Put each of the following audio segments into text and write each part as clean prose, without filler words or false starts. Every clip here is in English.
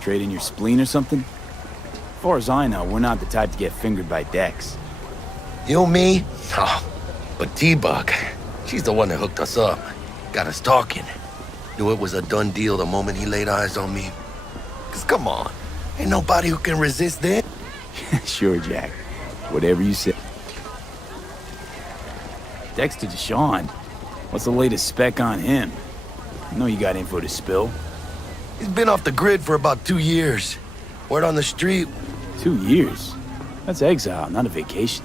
Trade in your spleen or something? As far as I know, we're not the type to get fingered by Dex. You, me? Oh, but T-Bug, she's the one that hooked us up. Got us talking. Knew it was a done deal the moment he laid eyes on me. 'Cause come on, ain't nobody who can resist that. Sure, Jack. Whatever you say. Dexter Deshawn. What's the latest spec on him? I know you got info to spill. He's been off the grid for about 2 years. Word on the street. 2 years? That's exile, not a vacation.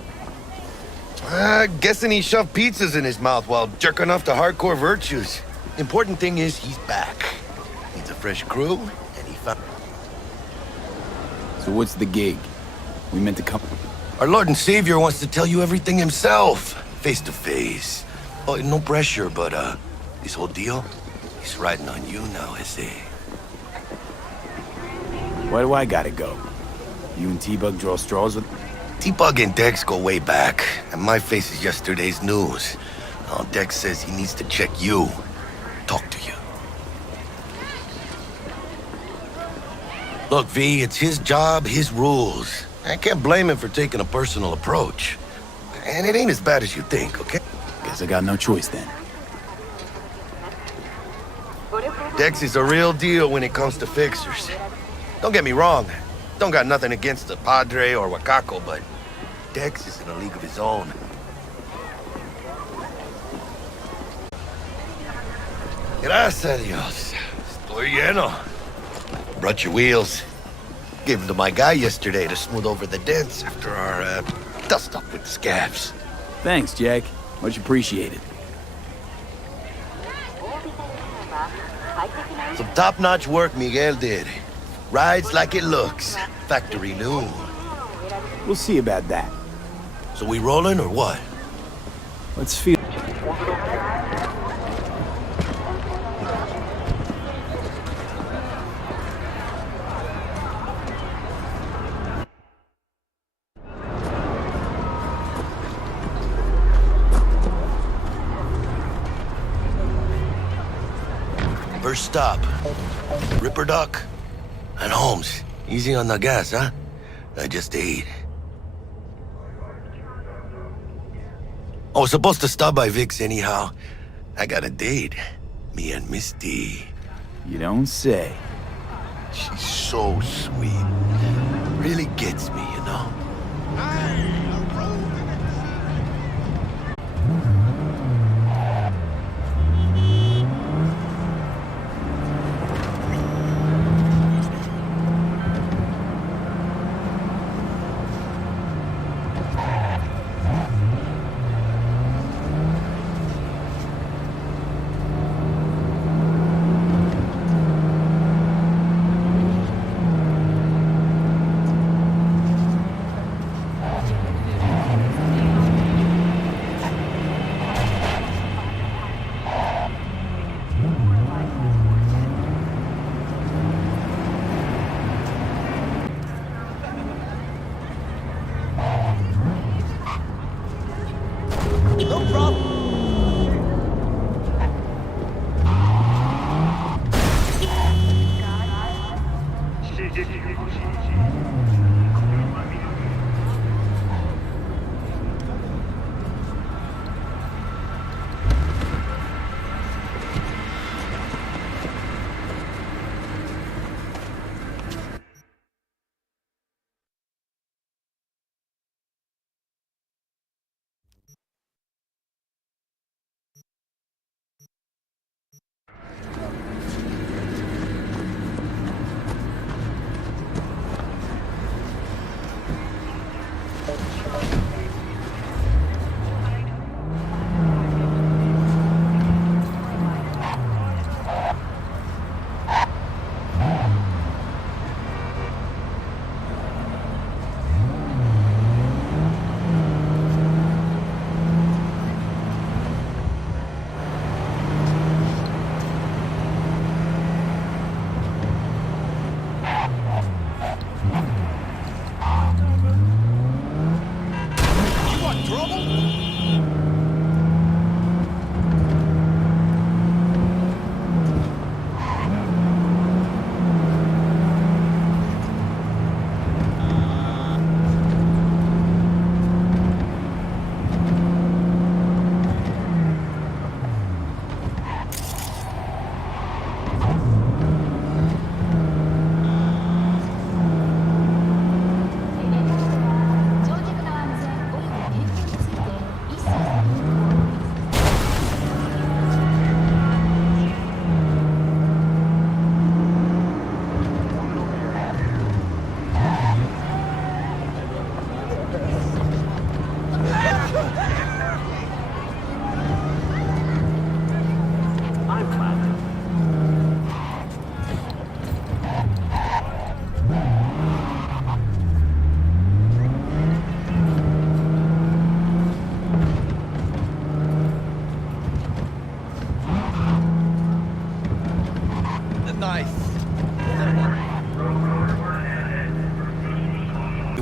Guessing he shoved pizzas in his mouth while jerking off to hardcore virtues. Important thing is he's back. Needs a fresh crew, and he found... So what's the gig? We meant to come... Our Lord and Savior wants to tell you everything himself, face to face. Oh, no pressure, but, this whole deal, he's riding on you now, is he? Why do I gotta go? You and T-Bug draw straws with... T-Bug and Dex go way back, and my face is yesterday's news. Now Dex says he needs to check you. Talk to you. Look, V, it's his job, his rules. I can't blame him for taking a personal approach. And it ain't as bad as you think, okay? Guess I got no choice then. Dex is a real deal when it comes to fixers. Don't get me wrong. Don't got nothing against the Padre or Wakako, but Dex is in a league of his own. Gracias a Dios. Estoy lleno. Brought your wheels. Gave them to my guy yesterday to smooth over the dents after our, dust-up with the scabs. Thanks, Jack. Much appreciated. Some top-notch work Miguel did. Rides like it looks. Factory new. We'll see about that. So we rolling or what? Let's feel... First stop. Ripperdock and Holmes. Easy on the gas, huh? I just ate. I was supposed to stop by Vic's anyhow. I got a date. Me and Misty. You don't say. She's so sweet. Really gets me, you know?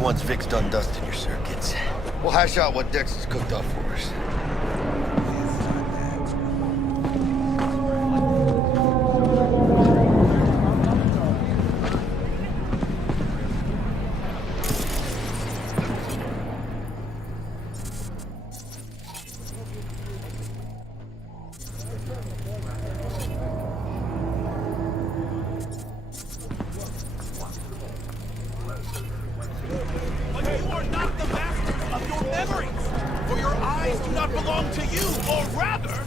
once Vic's done dusting your circuits, we'll hash out what Dex has cooked up for us. But you are not the masters of your memories, for your eyes do not belong to you, or rather...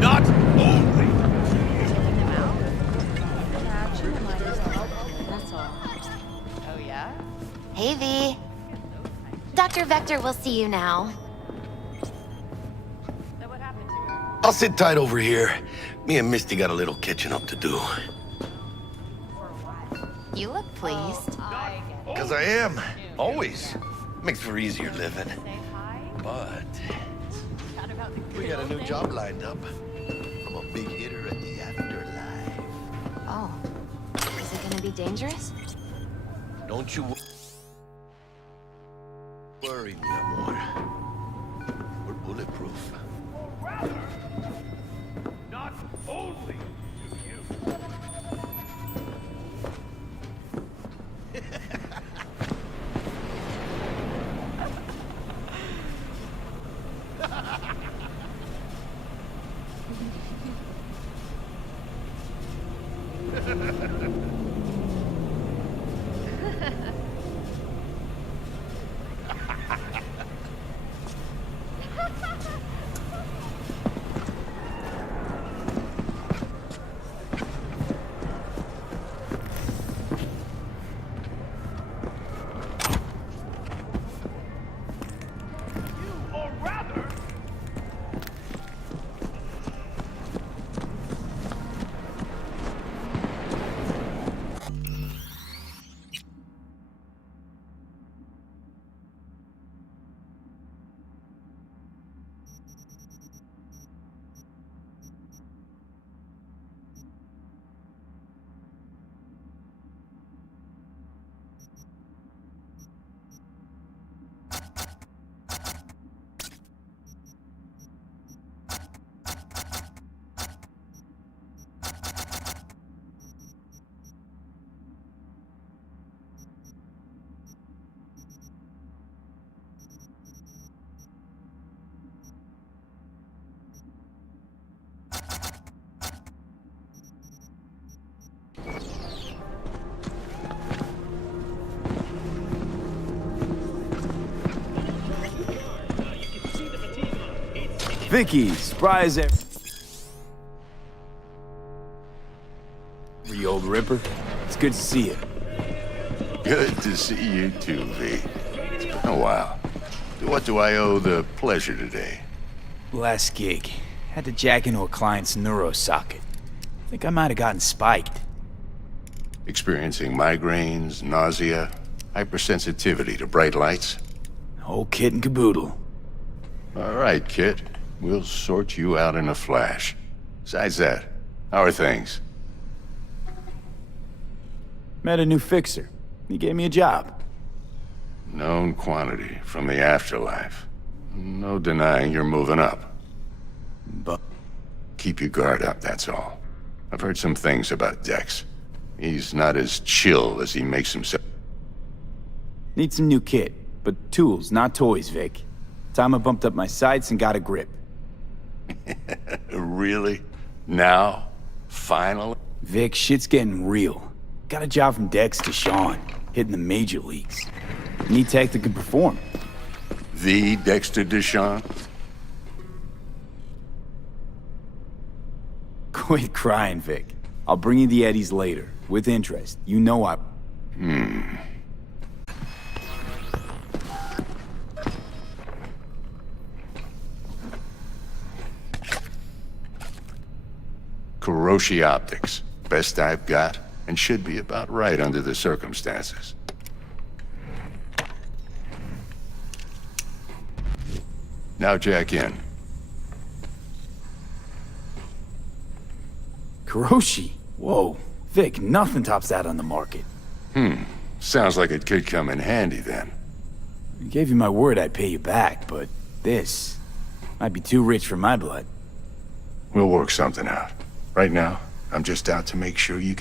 Not only to you. That's all. Oh, yeah? Hey, V. Dr. Vector will see you now. So what happened to you? I'll sit tight over here. Me and Misty got a little catching up to do. You look pleased. I get it. 'Cause I am. Always. Makes for easier living. Say hi. But Chat about the we got a new thing. job lined up. I'm a big hitter at the afterlife. Oh. Is it gonna be dangerous? Don't you worry, mi amor. We're bulletproof. Not only to you. Or rather... Vicky, surprise every old ripper. It's good to see you. Good to see you too, V. It's been a while. To what do I owe the pleasure today? Last gig. Had to jack into a client's neuro socket. Think I might have gotten spiked. Experiencing migraines, nausea, hypersensitivity to bright lights? Whole kit and caboodle. All right, kid. We'll sort you out in a flash. Besides that, how are things? Met a new fixer. He gave me a job. Known quantity from the afterlife. No denying you're moving up. But Keep your guard up, that's all. I've heard some things about Dex. He's not as chill as he makes himself. need some new kit. But tools, not toys, Vic. Time I bumped up my sights and got a grip. Really? Now? Finally? Vic, shit's getting real. Got a job from Dex to Sean, hitting the major leagues. Need tech that can perform. The Dexter Deshawn? Quit crying, Vic. I'll bring you the Eddies later, with interest. You know I... Kuroshi Optics. Best I've got, and should be about right under the circumstances. Now jack in. Kuroshi. Whoa. Vic, nothing tops that on the market. Sounds like it could come in handy then. I gave you my word I'd pay you back, but this might be too rich for my blood. We'll work something out. Right now, I'm just out to make sure you...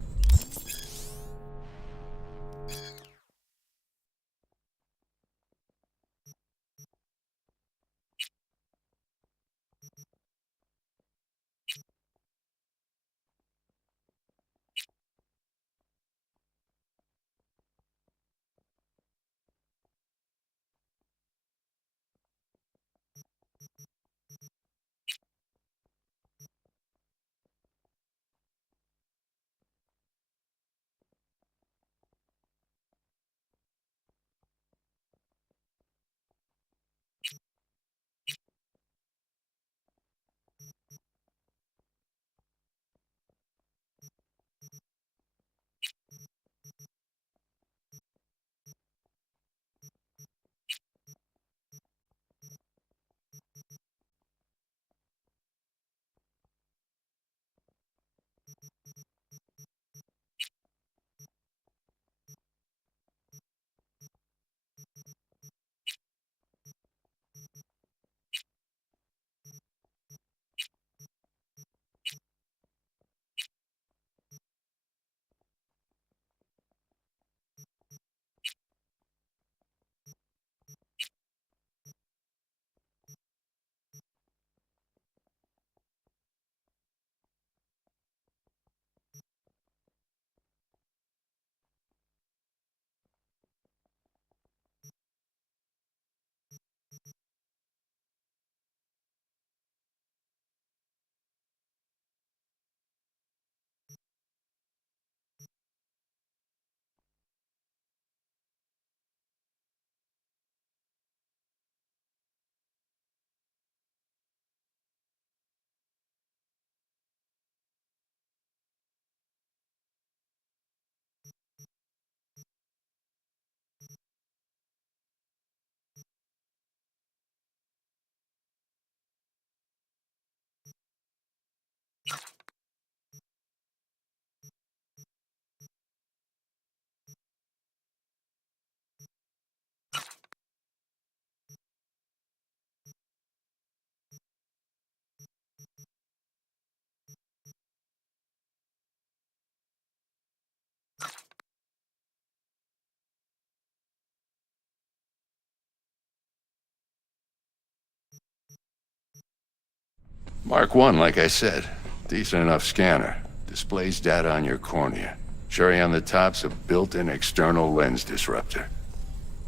Mark 1, like I said. Decent enough scanner. Displays data on your cornea. Cherry on the top's a built-in external lens disruptor.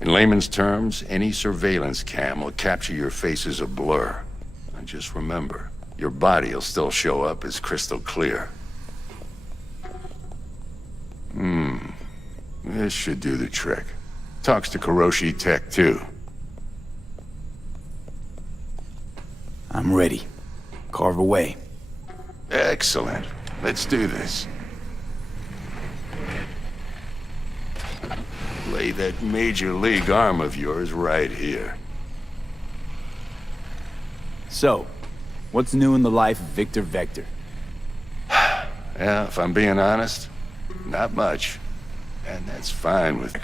In layman's terms, any surveillance cam will capture your face as a blur. And just remember, your body will still show up as crystal clear. This should do the trick. Talks to Kuroshi Tech, too. I'm ready. Carve away. Excellent. Let's do this. Lay that major league arm of yours right here. So, what's new in the life of Victor Vector? Yeah, if I'm being honest, not much. And that's fine with me.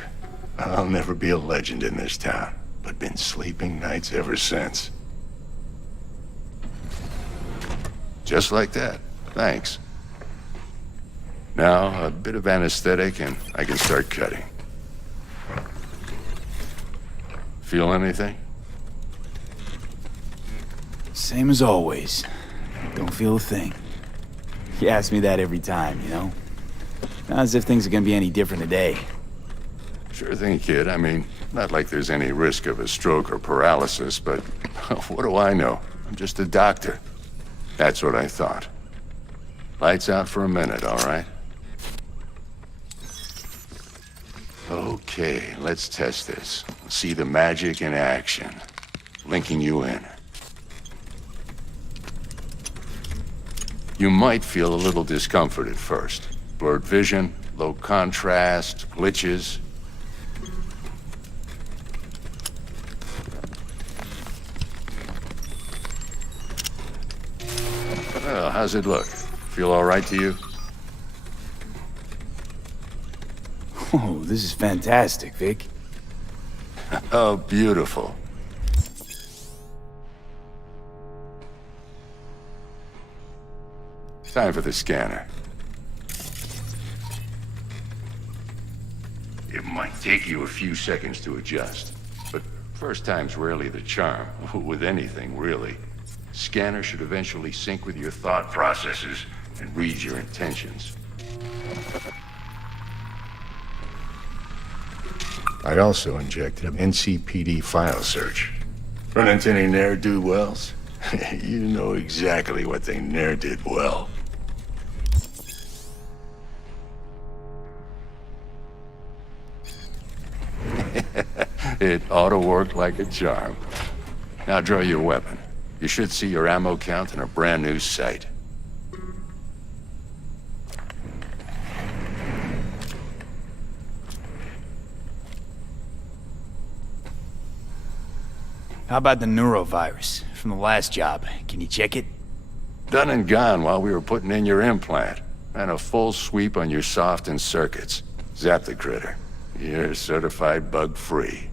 I'll never be a legend in this town, but been sleeping nights ever since. Just like that. Thanks. Now, a bit of anesthetic and I can start cutting. Feel anything? Same as always. Don't feel a thing. You ask me that every time, you know? Not as if things are gonna be any different today. Sure thing, kid. I mean, not like there's any risk of a stroke or paralysis, but what do I know? I'm just a doctor. That's what I thought. Lights out for a minute, all right? Okay, let's test this. See the magic in action. Linking you in. You might feel a little discomfort at first. Blurred vision, low contrast, glitches. Well, how's it look? Feel all right to you? Oh, this is fantastic, Vic. Oh, beautiful. Time for the scanner. It might take you a few seconds to adjust, but first time's rarely the charm, with anything, really. Scanner should eventually sync with your thought processes and read your intentions. I also injected an NCPD file search. Run into any ne'er-do-wells? You know exactly what they ne'er did well. It ought to work like a charm. Now draw your weapon. You should see your ammo count in a brand new sight. How about the neurovirus from the last job? Can you check it? Done and gone while we were putting in your implant. And a full sweep on your soft and circuits. Zap the critter. You're certified bug-free.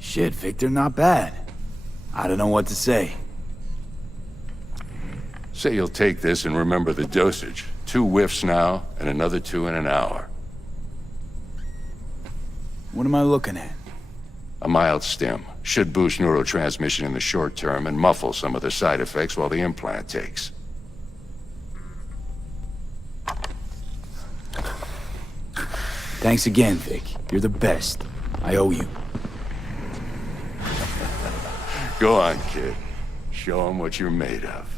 Shit, Victor, not bad. I don't know what to say. Say you'll take this and remember the dosage. 2 whiffs now, and another 2 in an hour. What am I looking at? A mild stim. Should boost neurotransmission in the short term and muffle some of the side effects while the implant takes. Thanks again, Vic. You're the best. I owe you. Go on, kid. Show them what you're made of.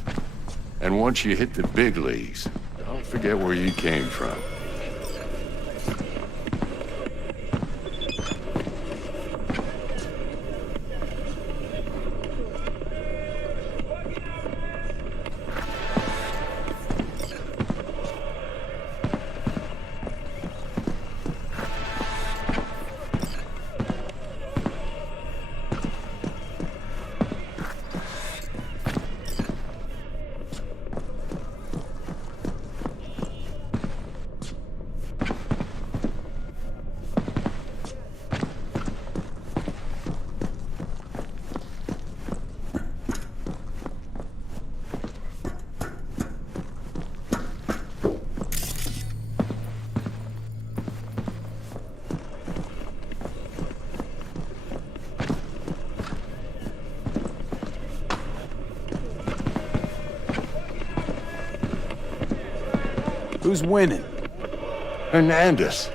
And once you hit the big leagues, don't forget where you came from. Who's winning? Hernandez.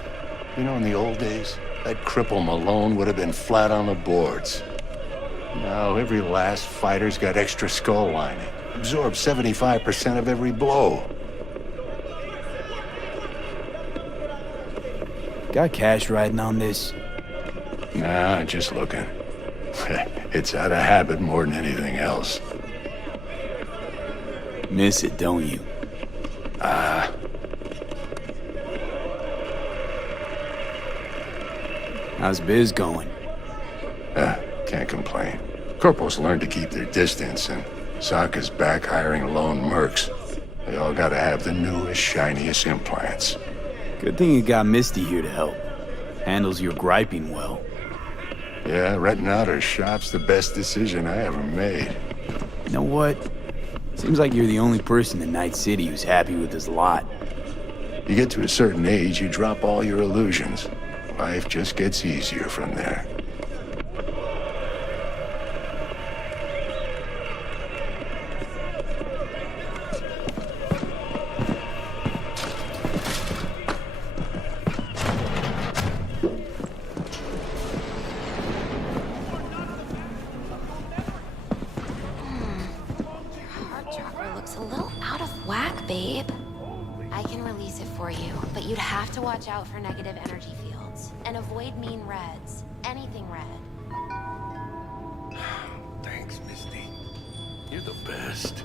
You know, in the old days, that cripple Malone would have been flat on the boards. Now, every last fighter's got extra skull lining. Absorbs 75% of every blow. Got cash riding on this? Nah, just looking. It's out of habit more than anything else. Miss it, don't you? How's biz going? Can't complain. Corporals learn to keep their distance, and Sokka's back hiring lone mercs. They all gotta have the newest, shiniest implants. Good thing you got Misty here to help. Handles your griping well. Yeah, renting out her shop's the best decision I ever made. You know what? Seems like you're the only person in Night City who's happy with this lot. You get to a certain age, you drop all your illusions. Life just gets easier from there. Heart chakra looks a little out of whack, babe. I can release it for you, but you'd have to watch out for negative energy fields. And avoid mean reds. Anything red. Thanks, Misty. You're the best.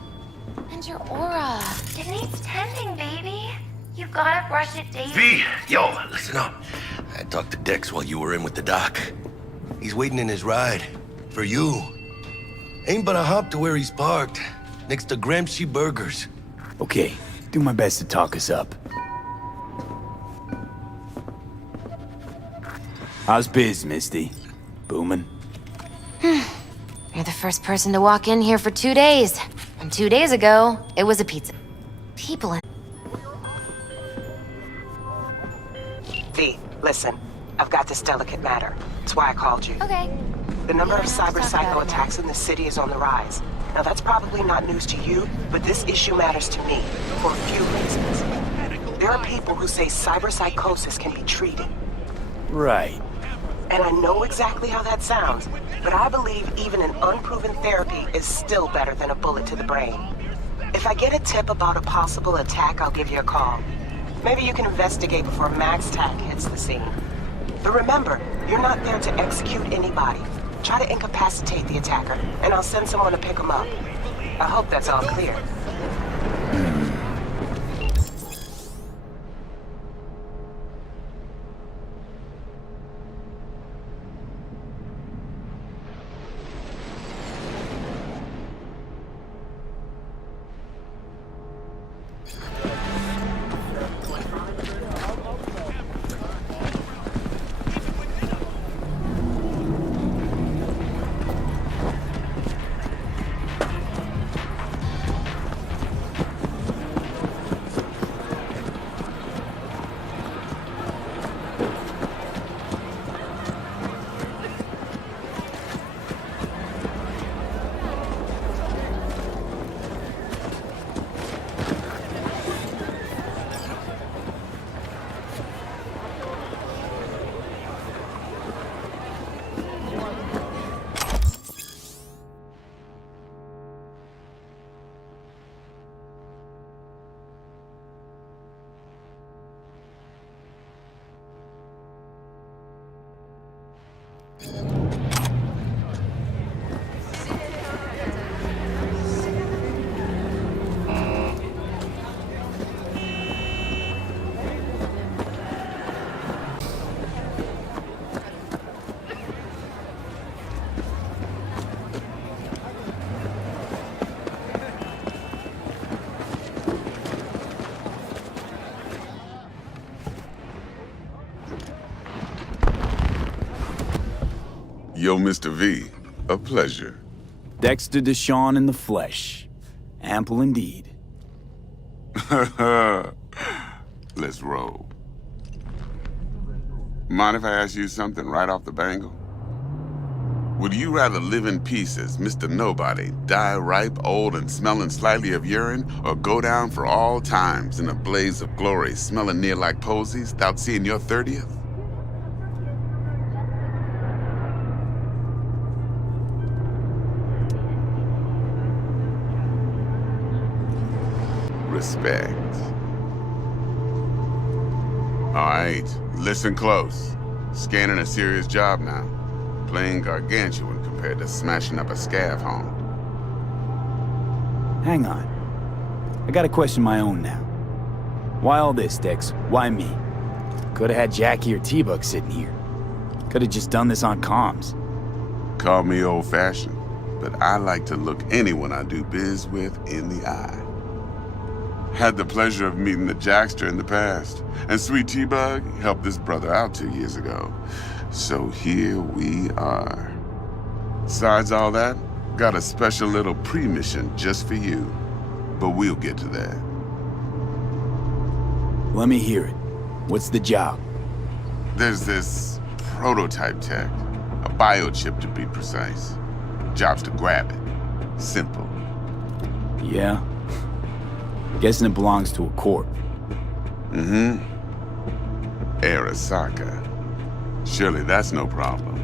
And your aura. It needs tending, baby. You gotta brush it daily. V, yo, listen up. I talked to Dex while you were in with the doc. He's waiting in his ride. For you. Ain't but a hop to where he's parked. Next to Gramsci Burgers. Okay, do my best to talk us up. How's biz, Misty? Booming? You're the first person to walk in here for 2 days. And 2 days ago, it was a pizza. People in... V, listen. I've got this delicate matter. That's why I called you. Okay. The number of Yeah, let's cyber talk psycho about it now. attacks in the city is on the rise. Now that's probably not news to you, but this issue matters to me for a few reasons. There are people who say cyberpsychosis can be treated. Right. And I know exactly how that sounds, but I believe even an unproven therapy is still better than a bullet to the brain. If I get a tip about a possible attack, I'll give you a call. Maybe you can investigate before Max Tack hits the scene. But remember, you're not there to execute anybody. Try to incapacitate the attacker, and I'll send someone to pick him up. I hope that's all clear. Yo, Mr. V, a pleasure. Dexter Deshawn in the flesh. Ample indeed. Let's roll. Mind if I ask you something right off the bangle? Would you rather live in peace as Mr. Nobody, die ripe, old, and smelling slightly of urine, or go down for all times in a blaze of glory, smelling near like posies, without seeing your 30th? Respect. All right, listen close. Scanning a serious job now. Playing gargantuan compared to smashing up a scav home. Hang on. I got a question of my own now. Why all this, Dex? Why me? Could've had Jackie or T-Bug sitting here. Could've just done this on comms. Call me old-fashioned, but I like to look anyone I do biz with in the eye. Had the pleasure of meeting the Jackster in the past, and Sweet T-Bug helped this brother out 2 years ago. So here we are. Besides all that, got a special little pre-mission just for you. But we'll get to that. Let me hear it. What's the job? There's this prototype tech, a biochip to be precise. Job's to grab it. Simple. Yeah? Guessing it belongs to a corp. Mm-hmm. Arasaka. Surely that's no problem.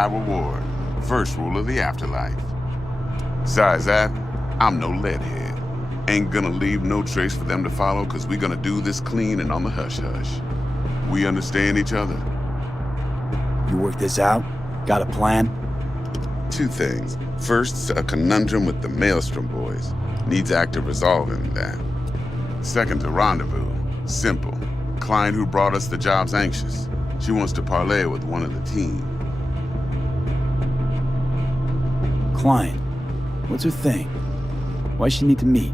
Our reward. First rule of the afterlife. Besides that, I'm no leadhead. Ain't gonna leave no trace for them to follow, cause we gonna do this clean and on the hush-hush. We understand each other? You work this out? Got a plan? Two things. First, a conundrum with the Maelstrom boys. Needs active resolving that. Second, a rendezvous. Simple. Client who brought us the job's anxious. She wants to parlay with one of the team. Client. What's her thing? Why she need to meet?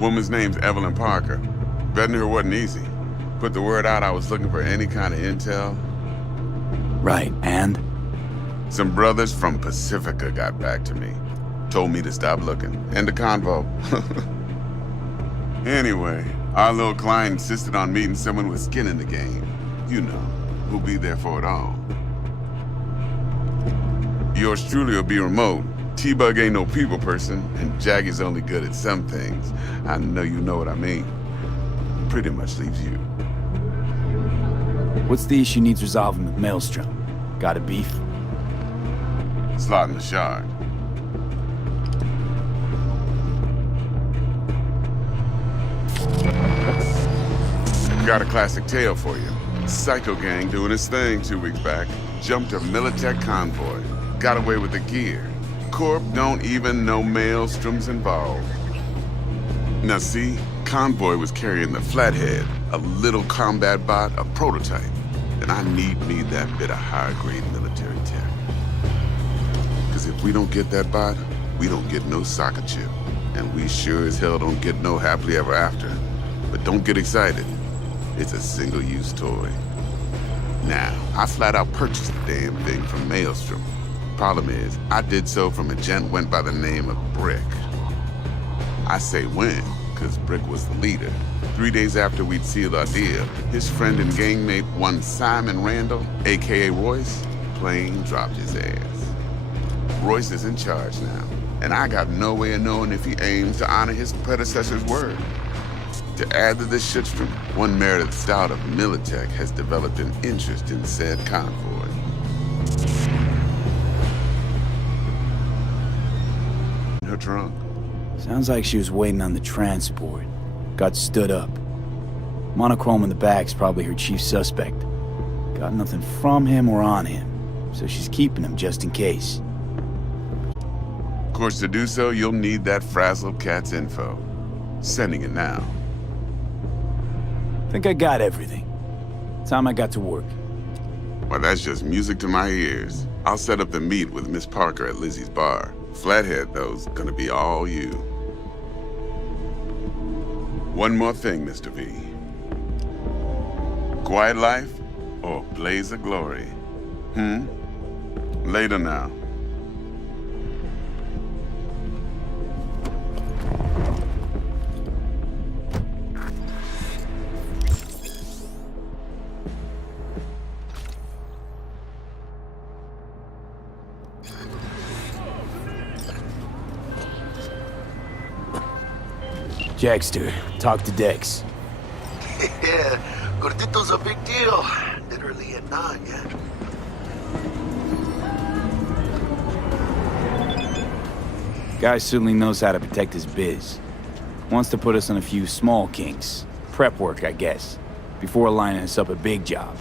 Woman's name's Evelyn Parker. Betting her wasn't easy. Put the word out I was looking for any kind of intel. Right, and? Some brothers from Pacifica got back to me. Told me to stop looking. End of convo. Anyway, our little client insisted on meeting someone with skin in the game. You know, who'll be there for it all. Yours truly will be remote. T-Bug ain't no people person, and Jaggy's only good at some things. I know you know what I mean. Pretty much leaves you. What's the issue needs resolving with Maelstrom? Got a beef? Slot in the shard. Got a classic tale for you. Psycho gang doing his thing 2 weeks back. Jumped a Militech convoy. Got away with the gear. Corp don't even know Maelstrom's involved. Now see, convoy was carrying the Flathead, a little combat bot, a prototype. And I need me that bit of high-grade military tech. Because if we don't get that bot, we don't get no soccer chip. And we sure as hell don't get no happily ever after. But don't get excited. It's a single-use toy. Now, I flat out purchased the damn thing from Maelstrom. Problem is, I did so from a gent went by the name of Brick. I say when, because Brick was the leader. 3 days after we'd sealed our deal, his friend and gangmate, one Simon Randall, aka Royce, plain dropped his ass. Royce is in charge now, and I got no way of knowing if he aims to honor his predecessor's word. To add to this shitstrom, one Meredith Stout of Militech has developed an interest in said convoy. In her trunk. Sounds like she was waiting on the transport. Got stood up. Monochrome in the back's probably her chief suspect. Got nothing from him or on him, so she's keeping him just in case. Of course, to do so, you'll need that frazzled cat's info. Sending it now. Think I got everything. Time I got to work. Well, that's just music to my ears. I'll set up the meet with Miss Parker at Lizzie's bar. Flathead, though's gonna be all you. One more thing, Mr. V. Quiet life or blaze of glory? Later now. Jackster, talk to Dex. Yeah, Gordito's a big deal. Literally at 9, yeah. Guy certainly knows how to protect his biz. Wants to put us on a few small kinks. Prep work, I guess. Before lining us up a big job.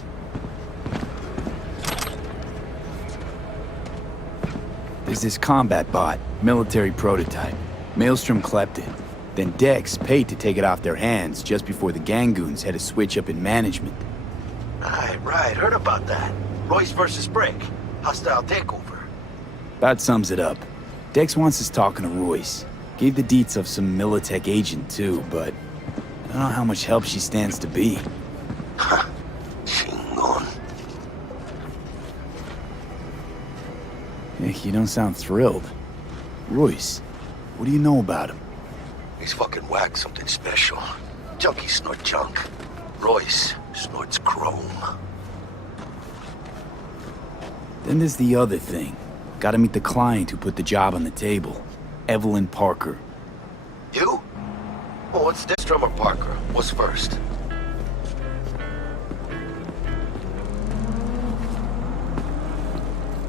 There's this combat bot, military prototype. Maelstrom clept it. Then Dex paid to take it off their hands just before the Gangoons had a switch up in management. Right. Heard about that. Royce versus Brick. Hostile takeover. That sums it up. Dex wants us talking to Royce. Gave the deets of some Militech agent too, but I don't know how much help she stands to be. Ha. Chingon. Hey, you don't sound thrilled. Royce, what do you know about him? He's fucking whack something special. Junkies snort junk. Royce snorts chrome. Then there's the other thing. Gotta meet the client who put the job on the table. Evelyn Parker. You? Well, what's this, drummer Parker? What's first?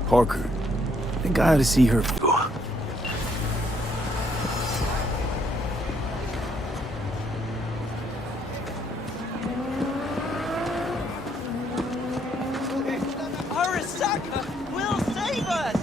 Parker. I think I ought to see her. Arasaka will save us!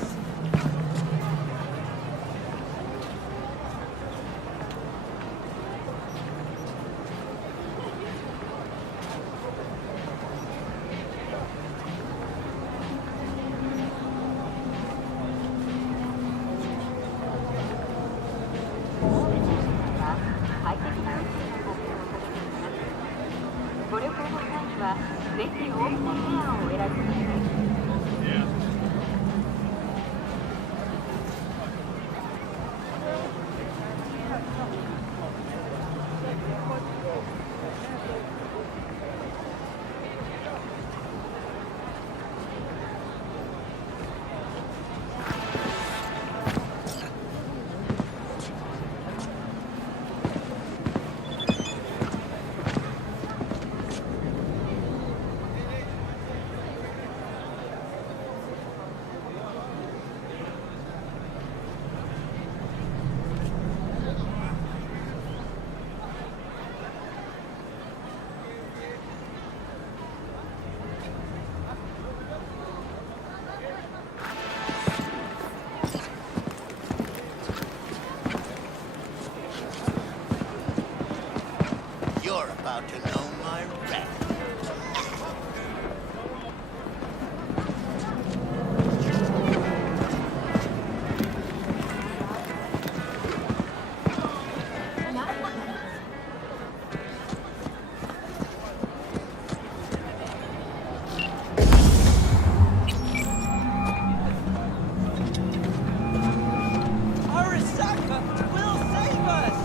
You're about to know my wrath. Arasaka will save us!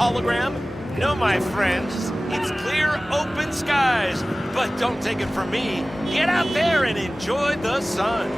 hologram? No, my friends. It's clear, open skies. But don't take it from me. Get out there and enjoy the sun.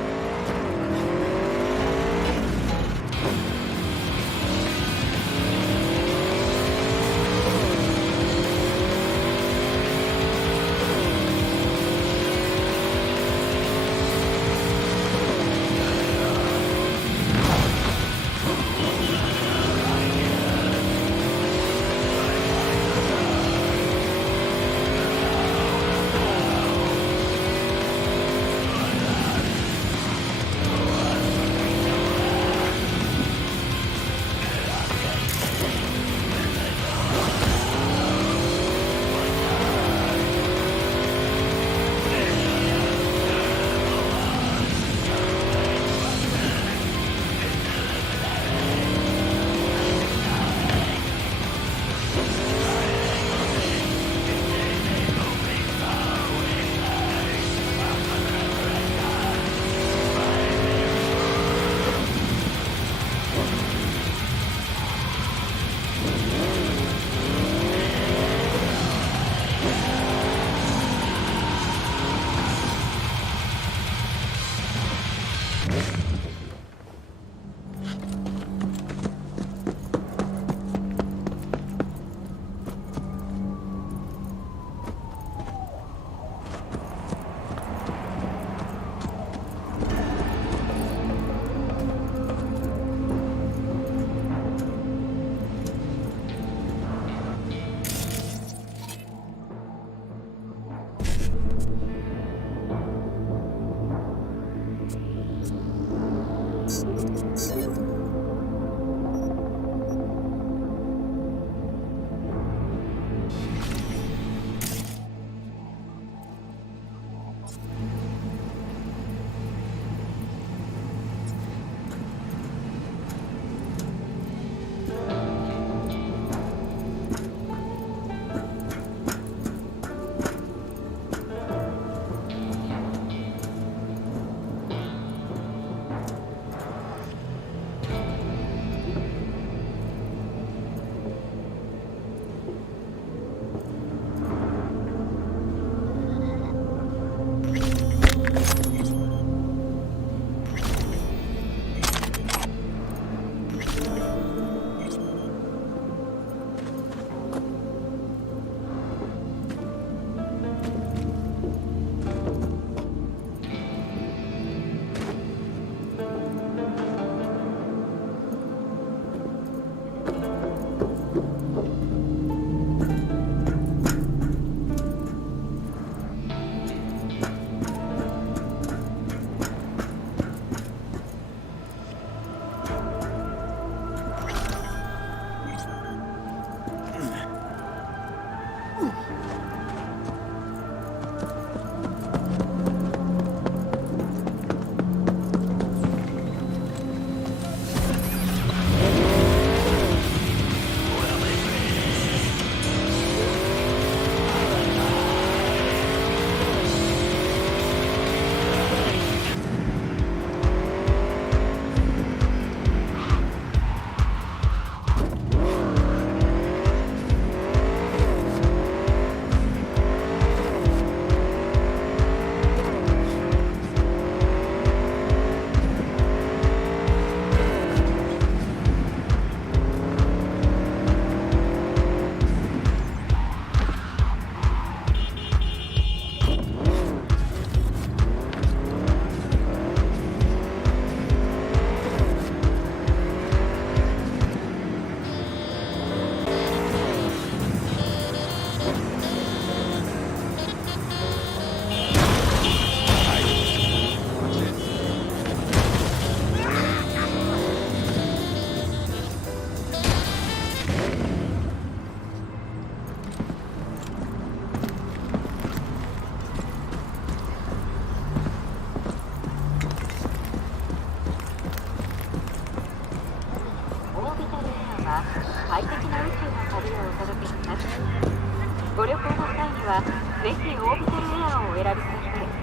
ご旅行の際にはぜひオービタルエアーをお選びください。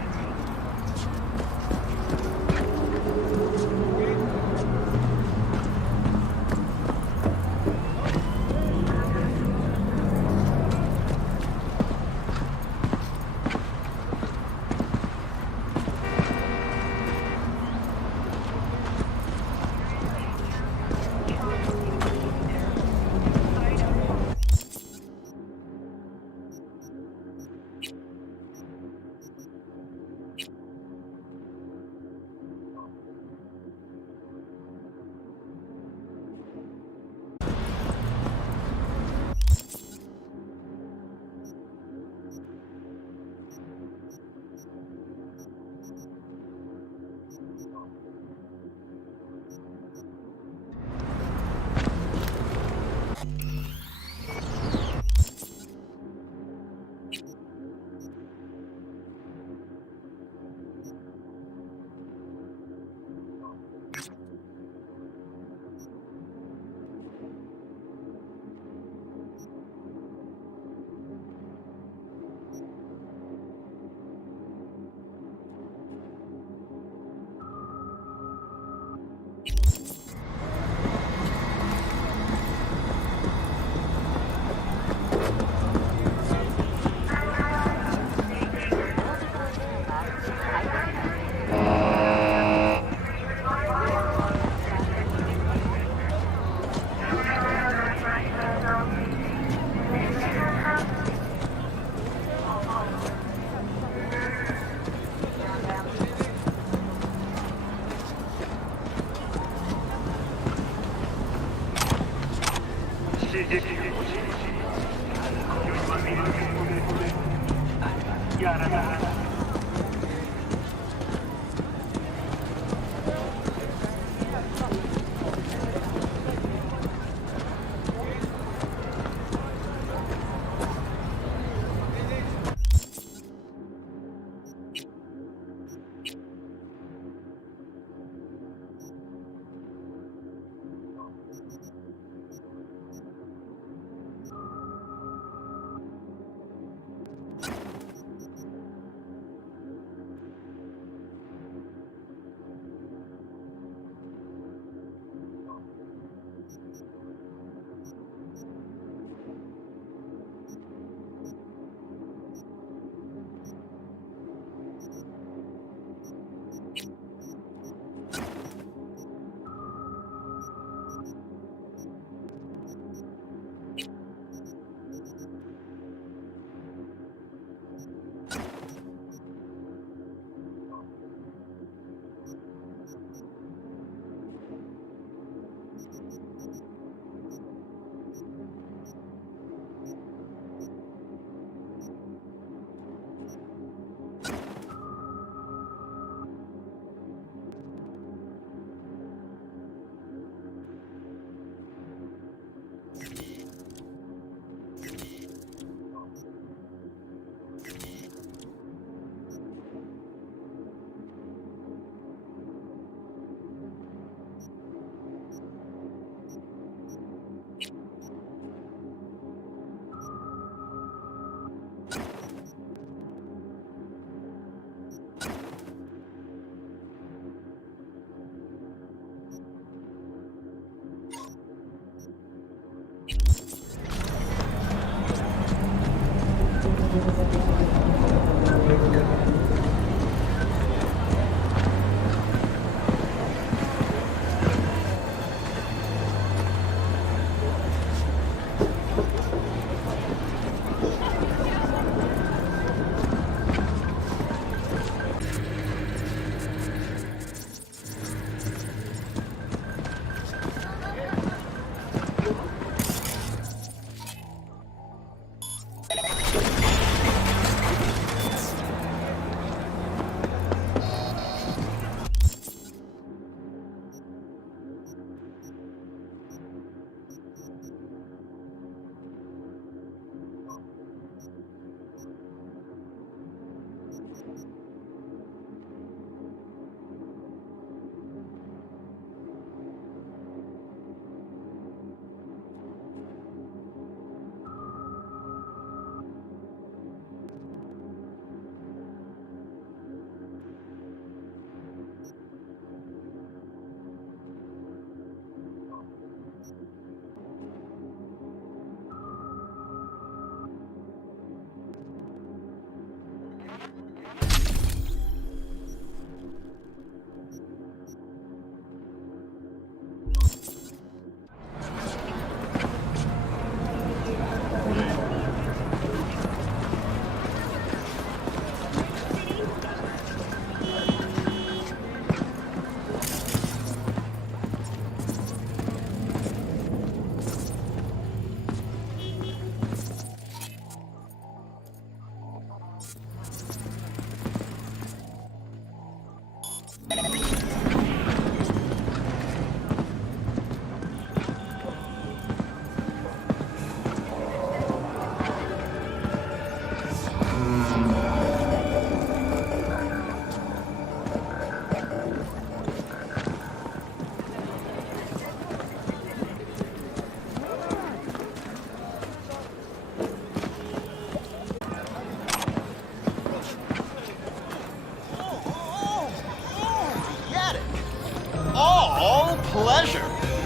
Pleasure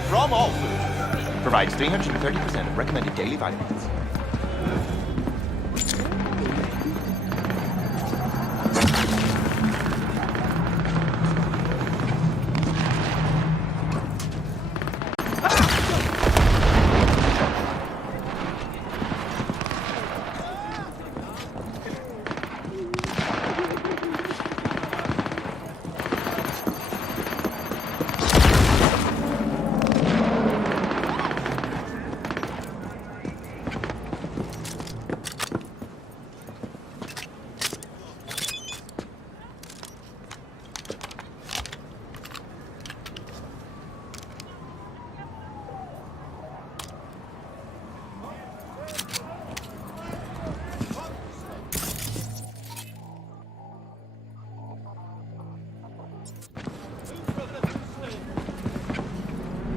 from all food. Provides 330% of recommended daily vitamins.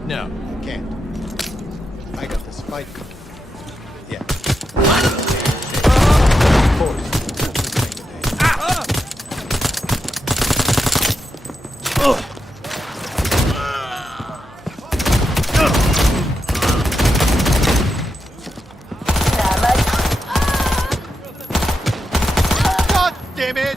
No, can't. I got this fight cooking. Yeah. Of course. God damn it!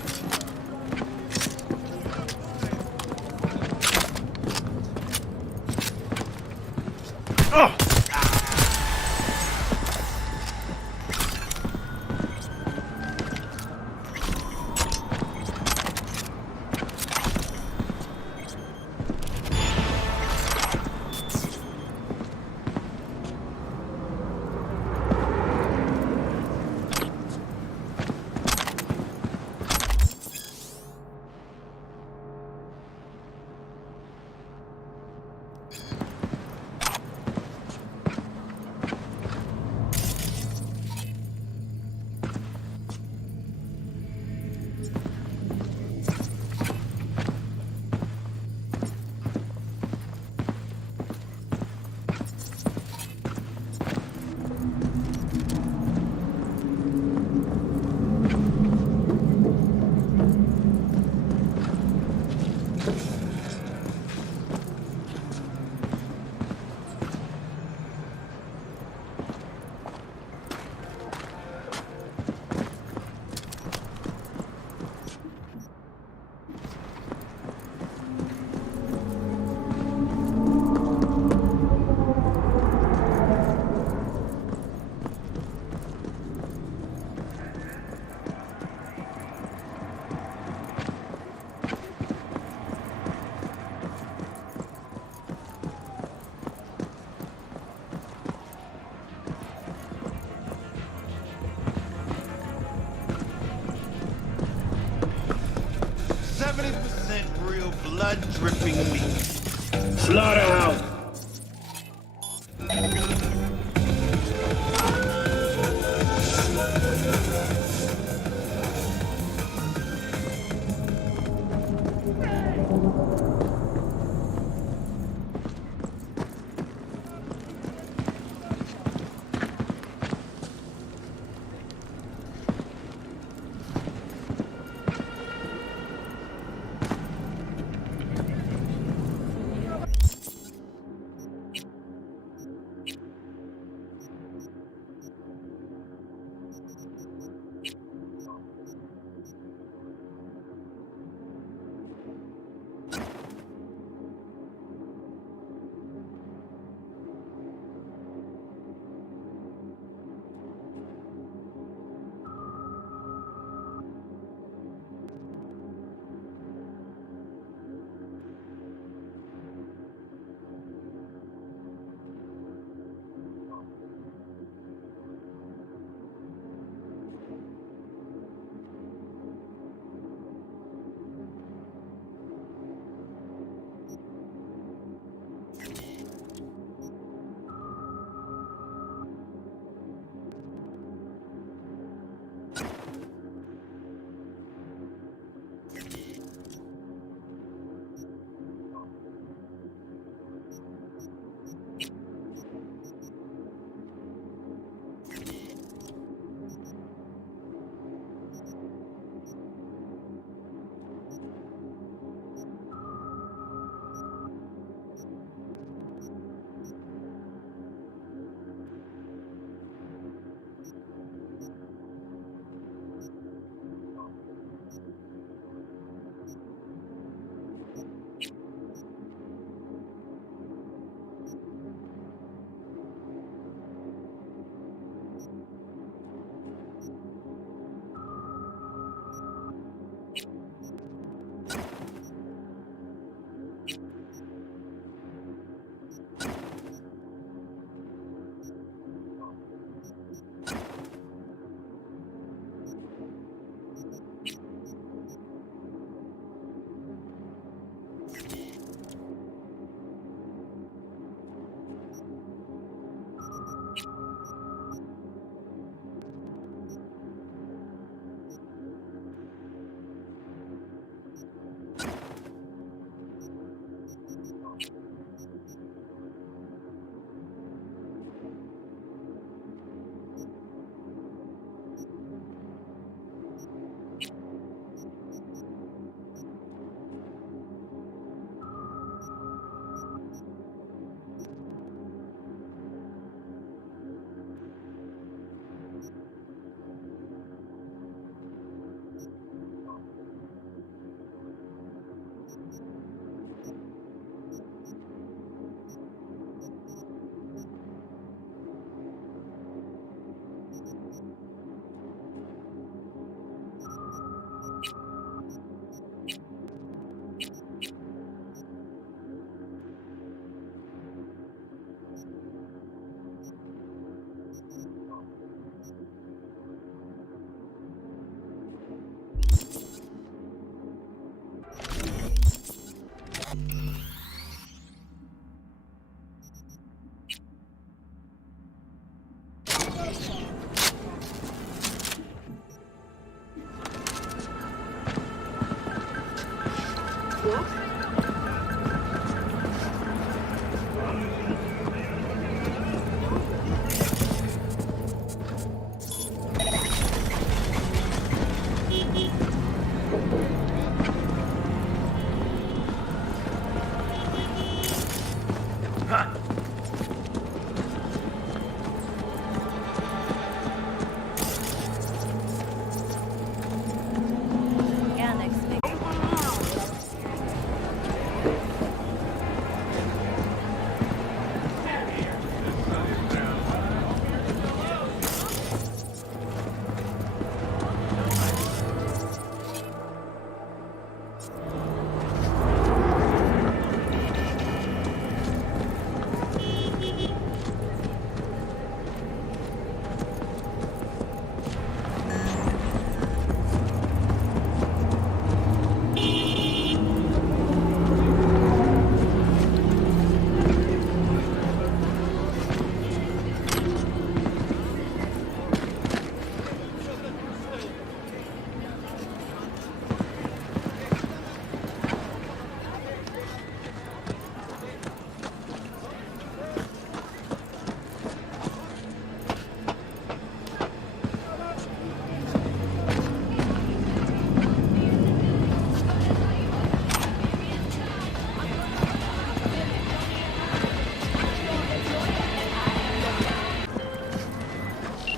Real blood dripping meat. Slaughterhouse. Yeah, next week.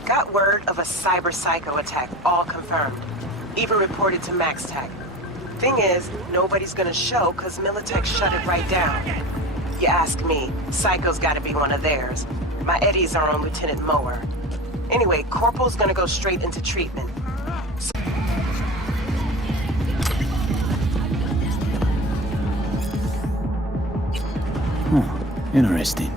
Got word of a cyber psycho attack, all confirmed. Even reported to Max Tech. Thing is, nobody's gonna show because Militech shut it right down. You ask me, Psycho's gotta be one of theirs. My Eddies are on Lieutenant Mower. Anyway, Corporal's gonna go straight into treatment. Huh, interesting.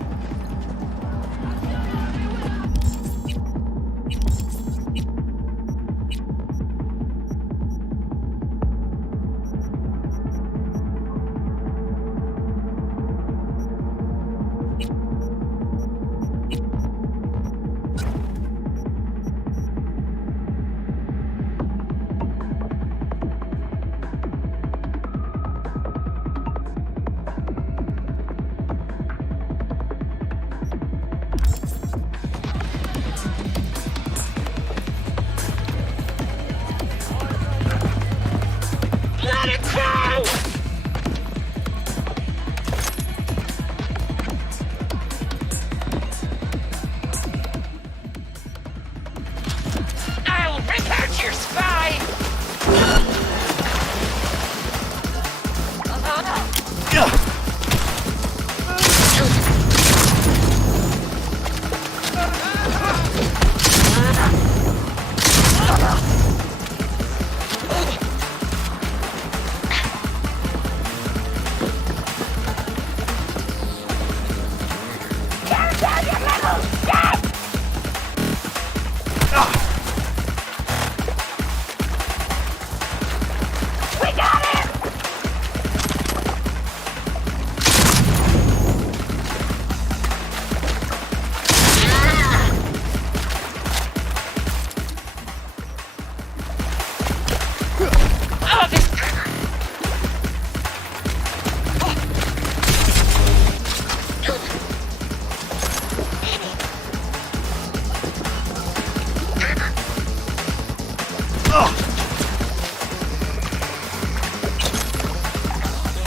I'll rip out your spine!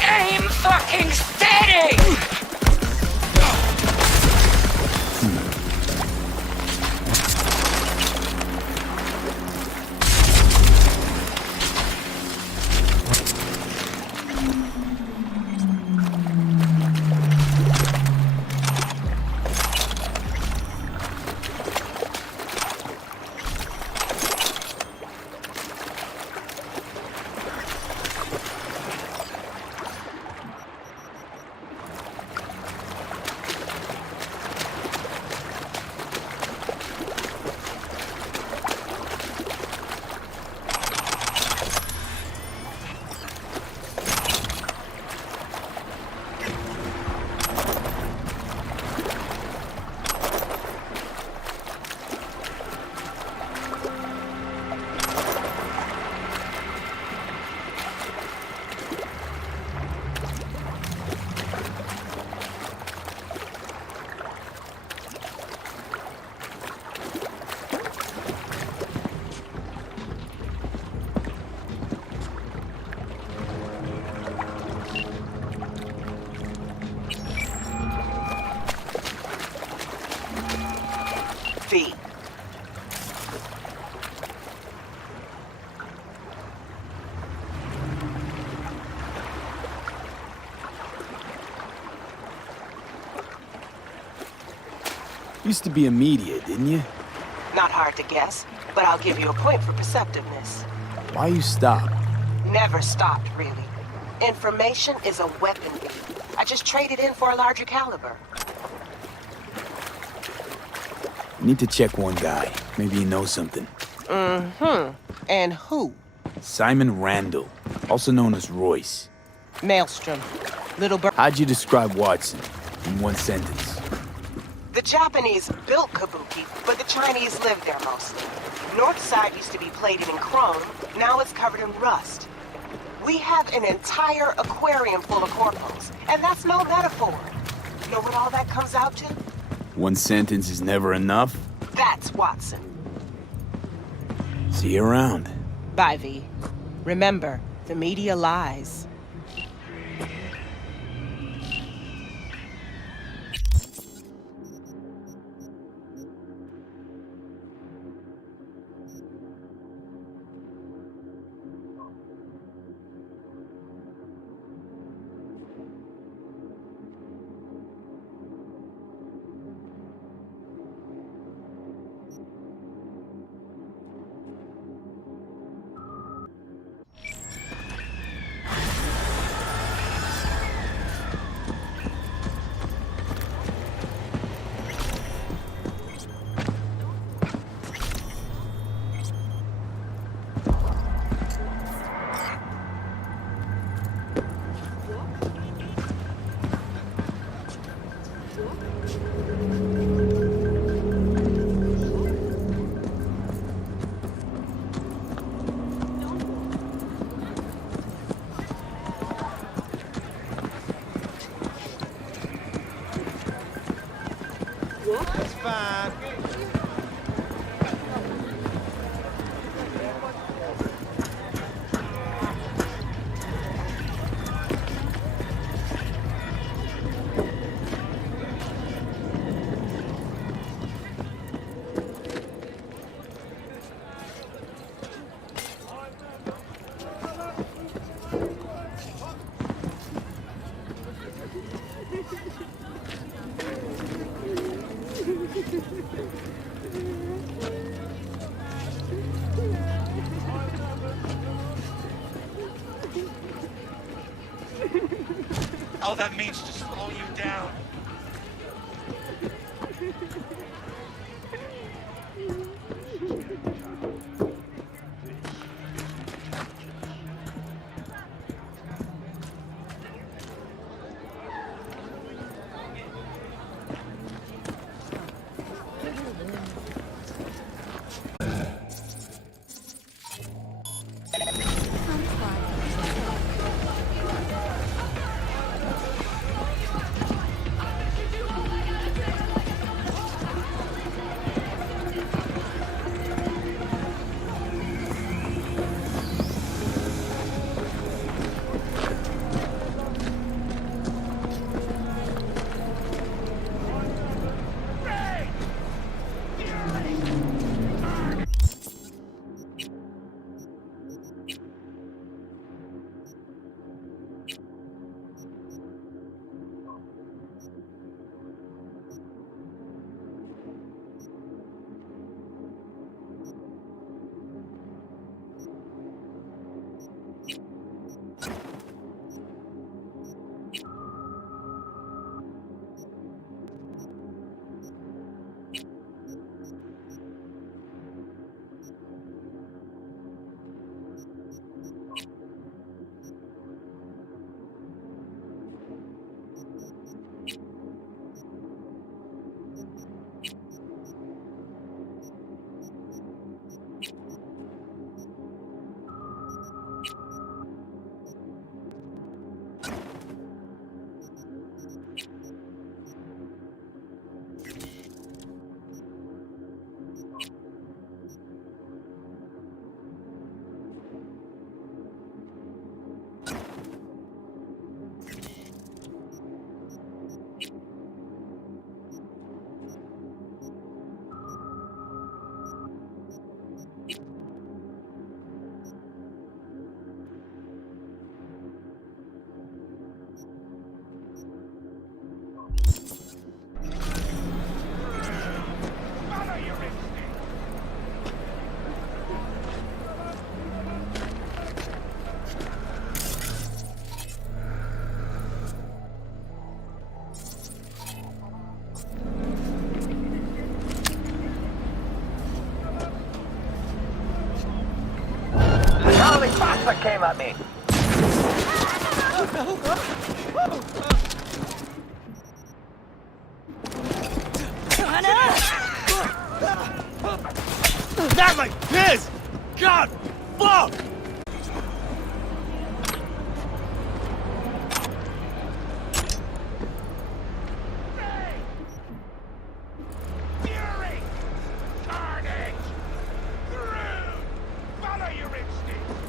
Aim fucking steady! Used to be a media, didn't you? Not hard to guess, but I'll give you a point for perceptiveness. Why you stop? Never stopped, really. Information is a weapon. I just traded in for a larger caliber. Need to check one guy. Maybe he knows something. Mm-hmm. And who? Simon Randall, also known as Royce. Maelstrom. Little bird. How'd you describe Watson in one sentence? The Japanese built Kabuki, but the Chinese lived there mostly. North side used to be plated in chrome, now it's covered in rust. We have an entire aquarium full of corpos, and that's no metaphor. Know what all that comes out to? One sentence is never enough? That's Watson. See you around. Bye, V. Remember, the media lies. That's fine. All that means to slow you down. that came at me. Not like this! God, fuck! Fury! Carnage! Through! Follow your instincts!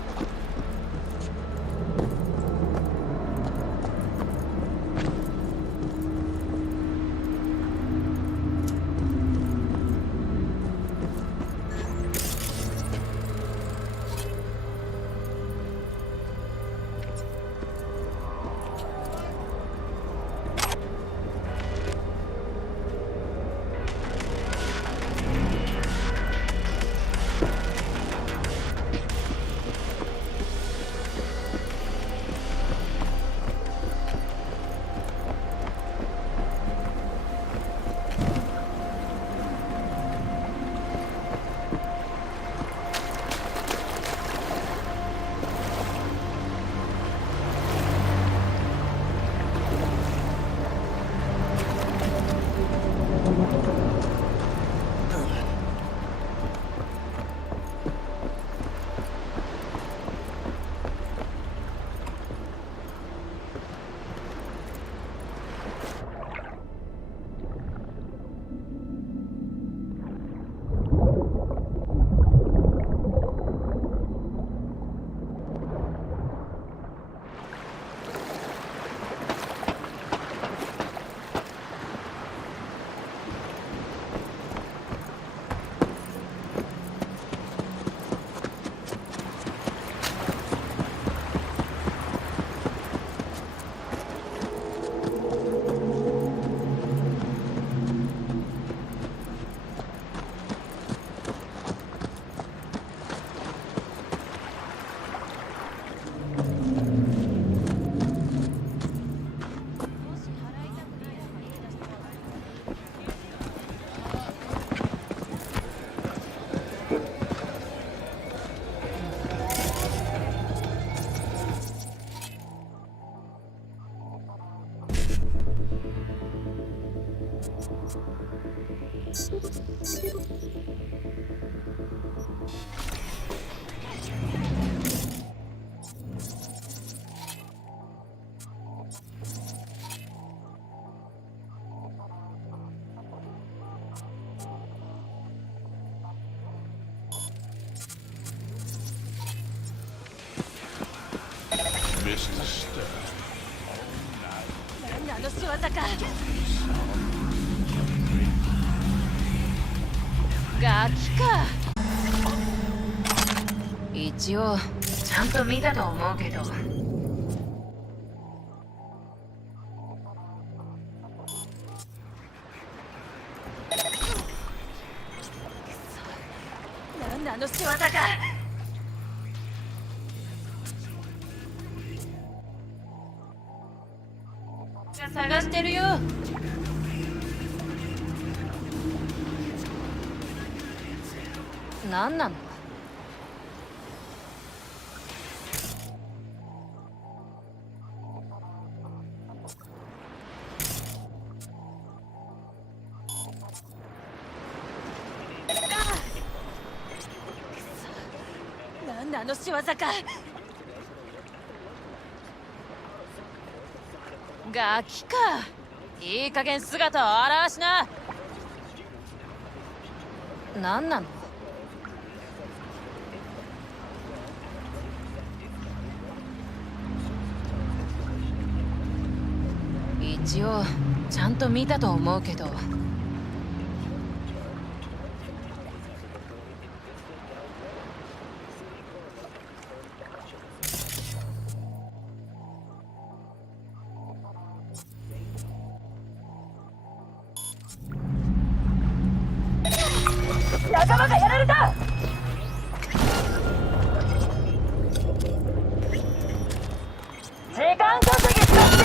ガキか。一応ちゃんと見たと思うけど。なんであの仕業か。探してるよ。なんなの？なんであの仕業か。ガキか。いい加減姿を現しな。なんなの？一応ちゃんと見たと思うけど。仲間がやられた。時間稼ぎしたって。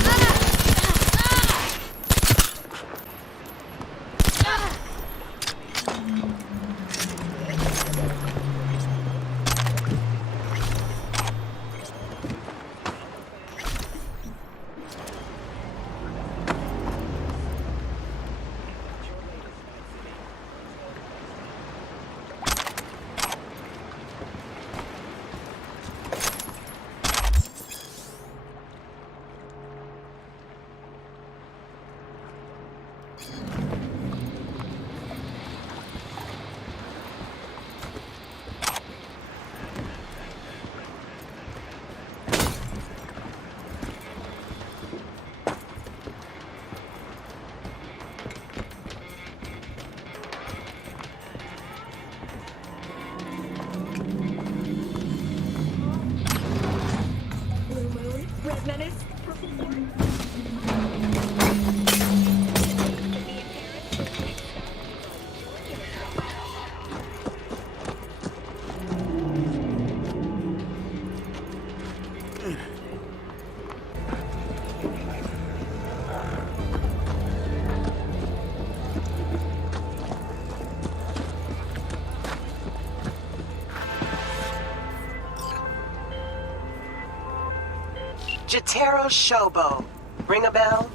Jotaro Shobo. Ring a bell?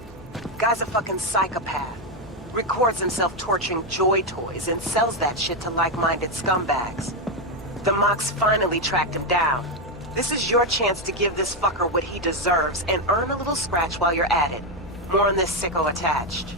Guy's a fucking psychopath. Records himself torturing joy toys and sells that shit to like-minded scumbags. The Mox finally tracked him down. This is your chance to give this fucker what he deserves and earn a little scratch while you're at it. More on this sicko attached.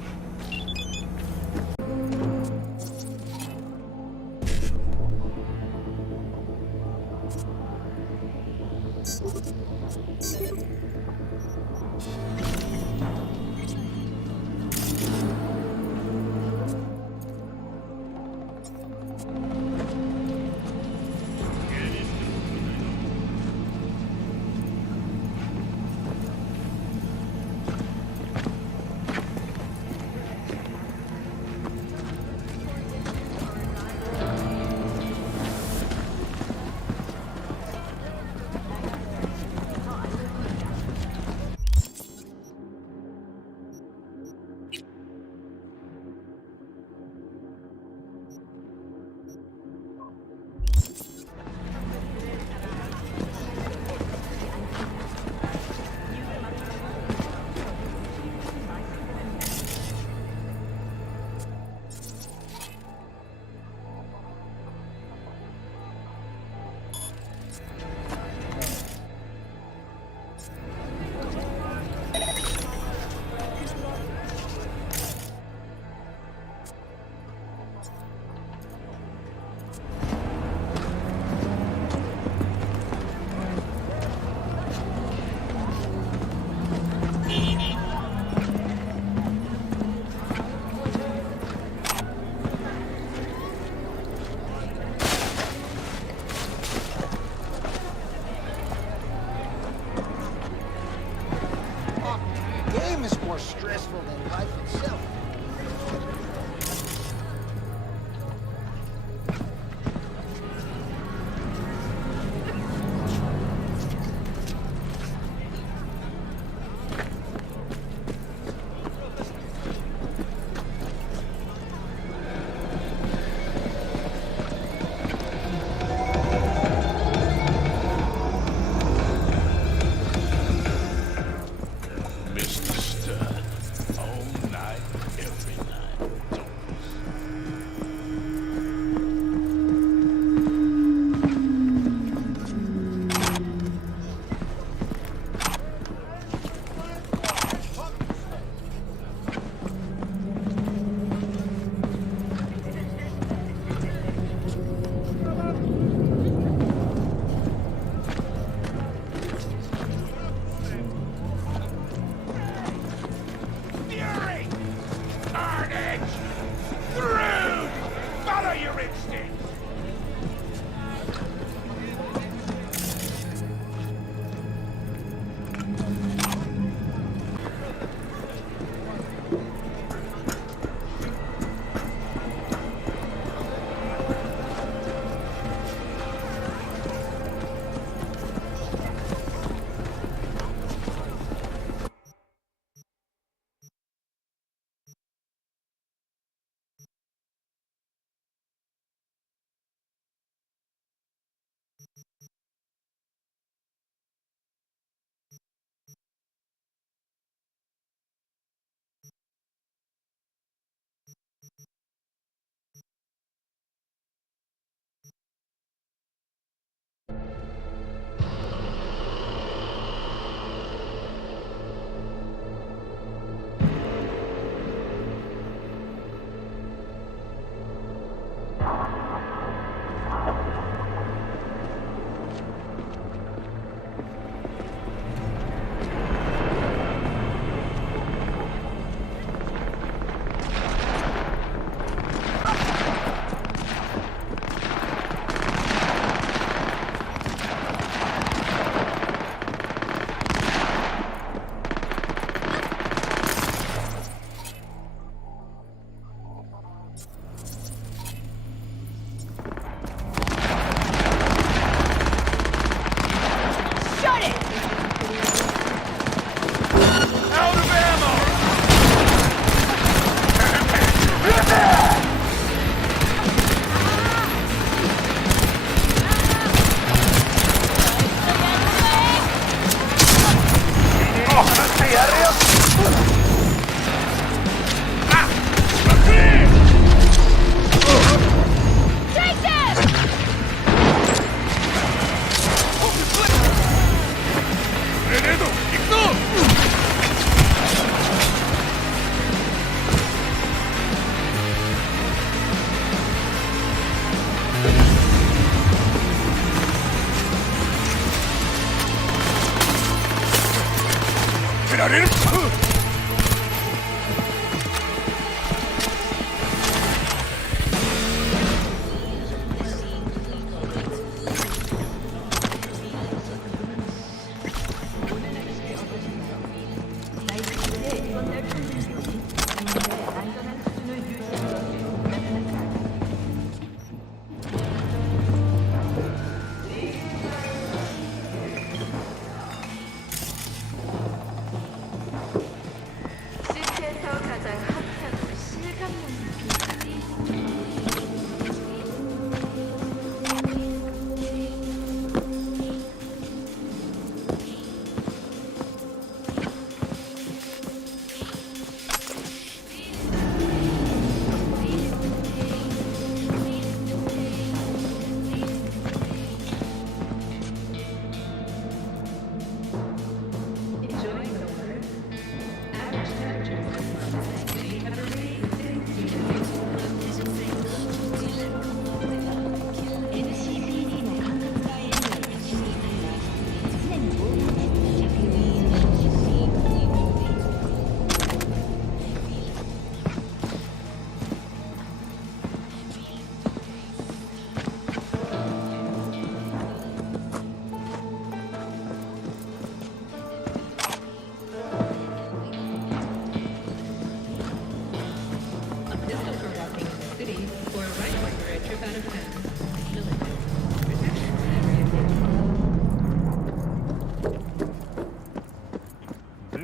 全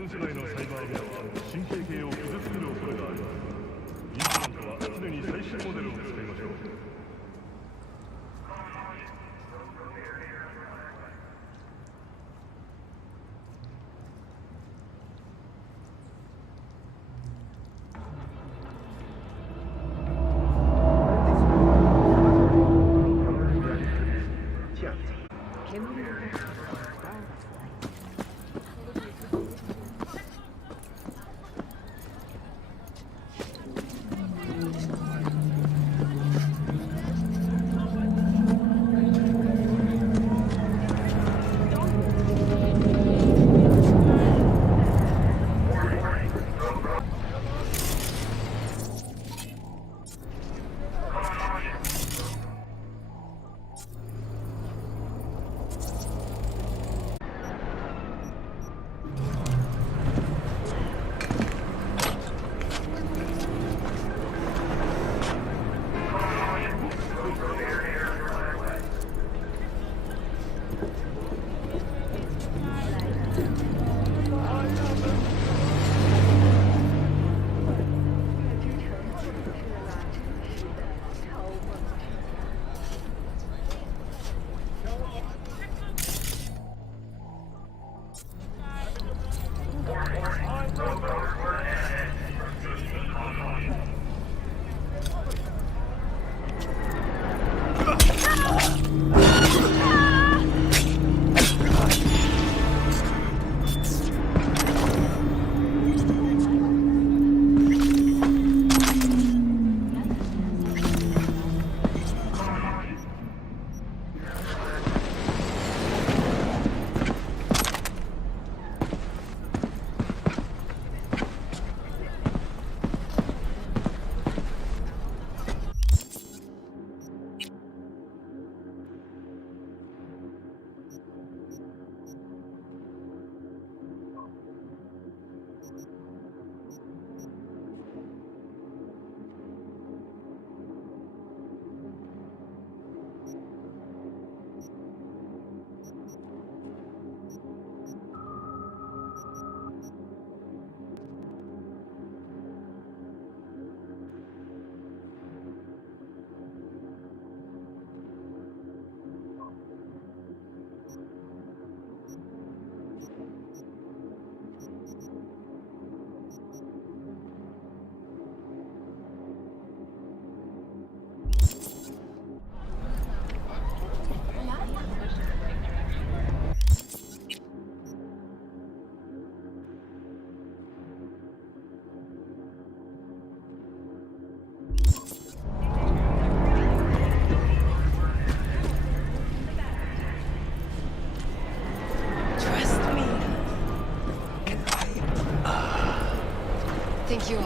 世代のサイバーウェアは神経系を傷つける恐れがあります。インプラントは常に最新モデルを使いましょう。Think you are.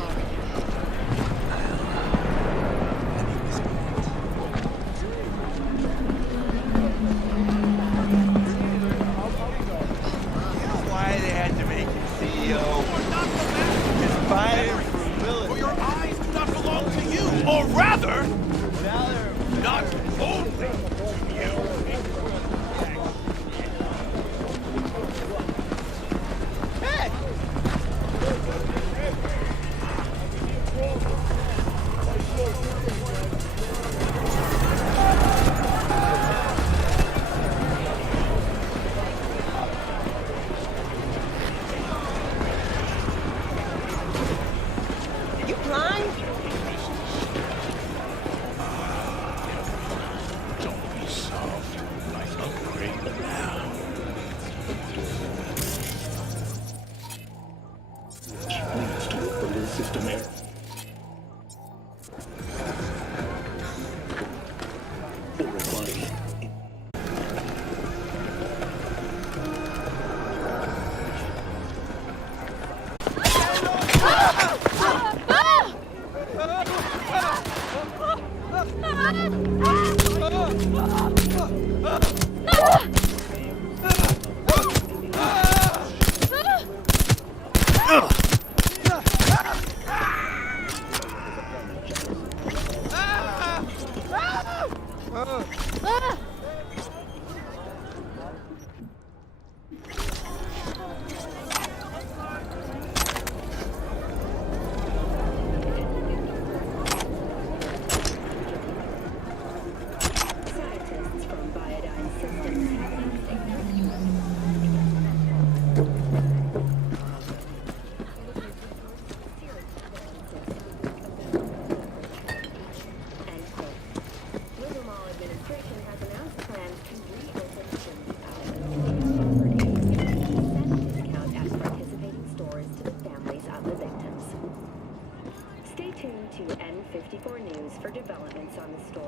Why they had to make you CEO? You're not the master. Just fired for military. For your eyes do not belong to you. Or rather, now they're not only you. Hey! You blind? Don't be soft. Like upgrade now. Let's do it for the system error. Or a body. tuned to N54 News for developments on the story.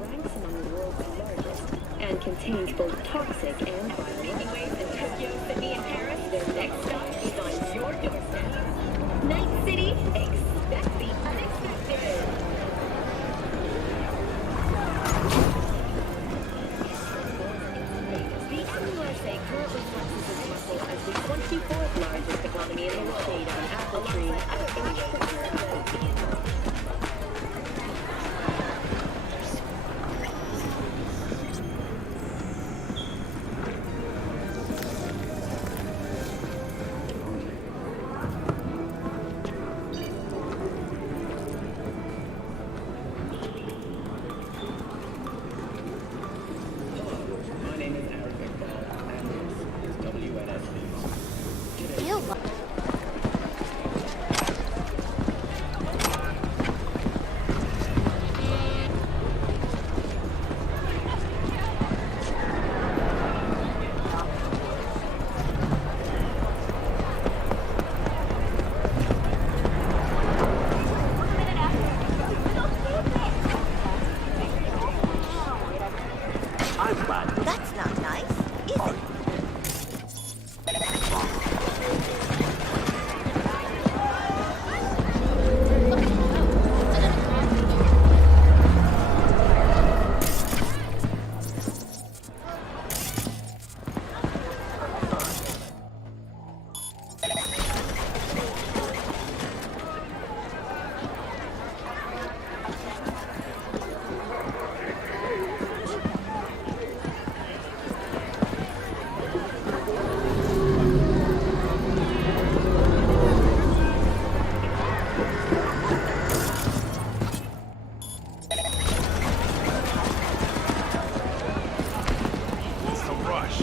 Ranks among the world's largest and contains both toxic and violent waste in Tokyo, Sydney, and Paris. Their next stop is on your doorstep. Night City, expect the unexpected. The USA currently flexes its muscle as the 24th largest economy in the world. State of an apple tree, My name is Aaron McDowell, and this is WNS News. Feel like that's not nice, is it? What's the rush?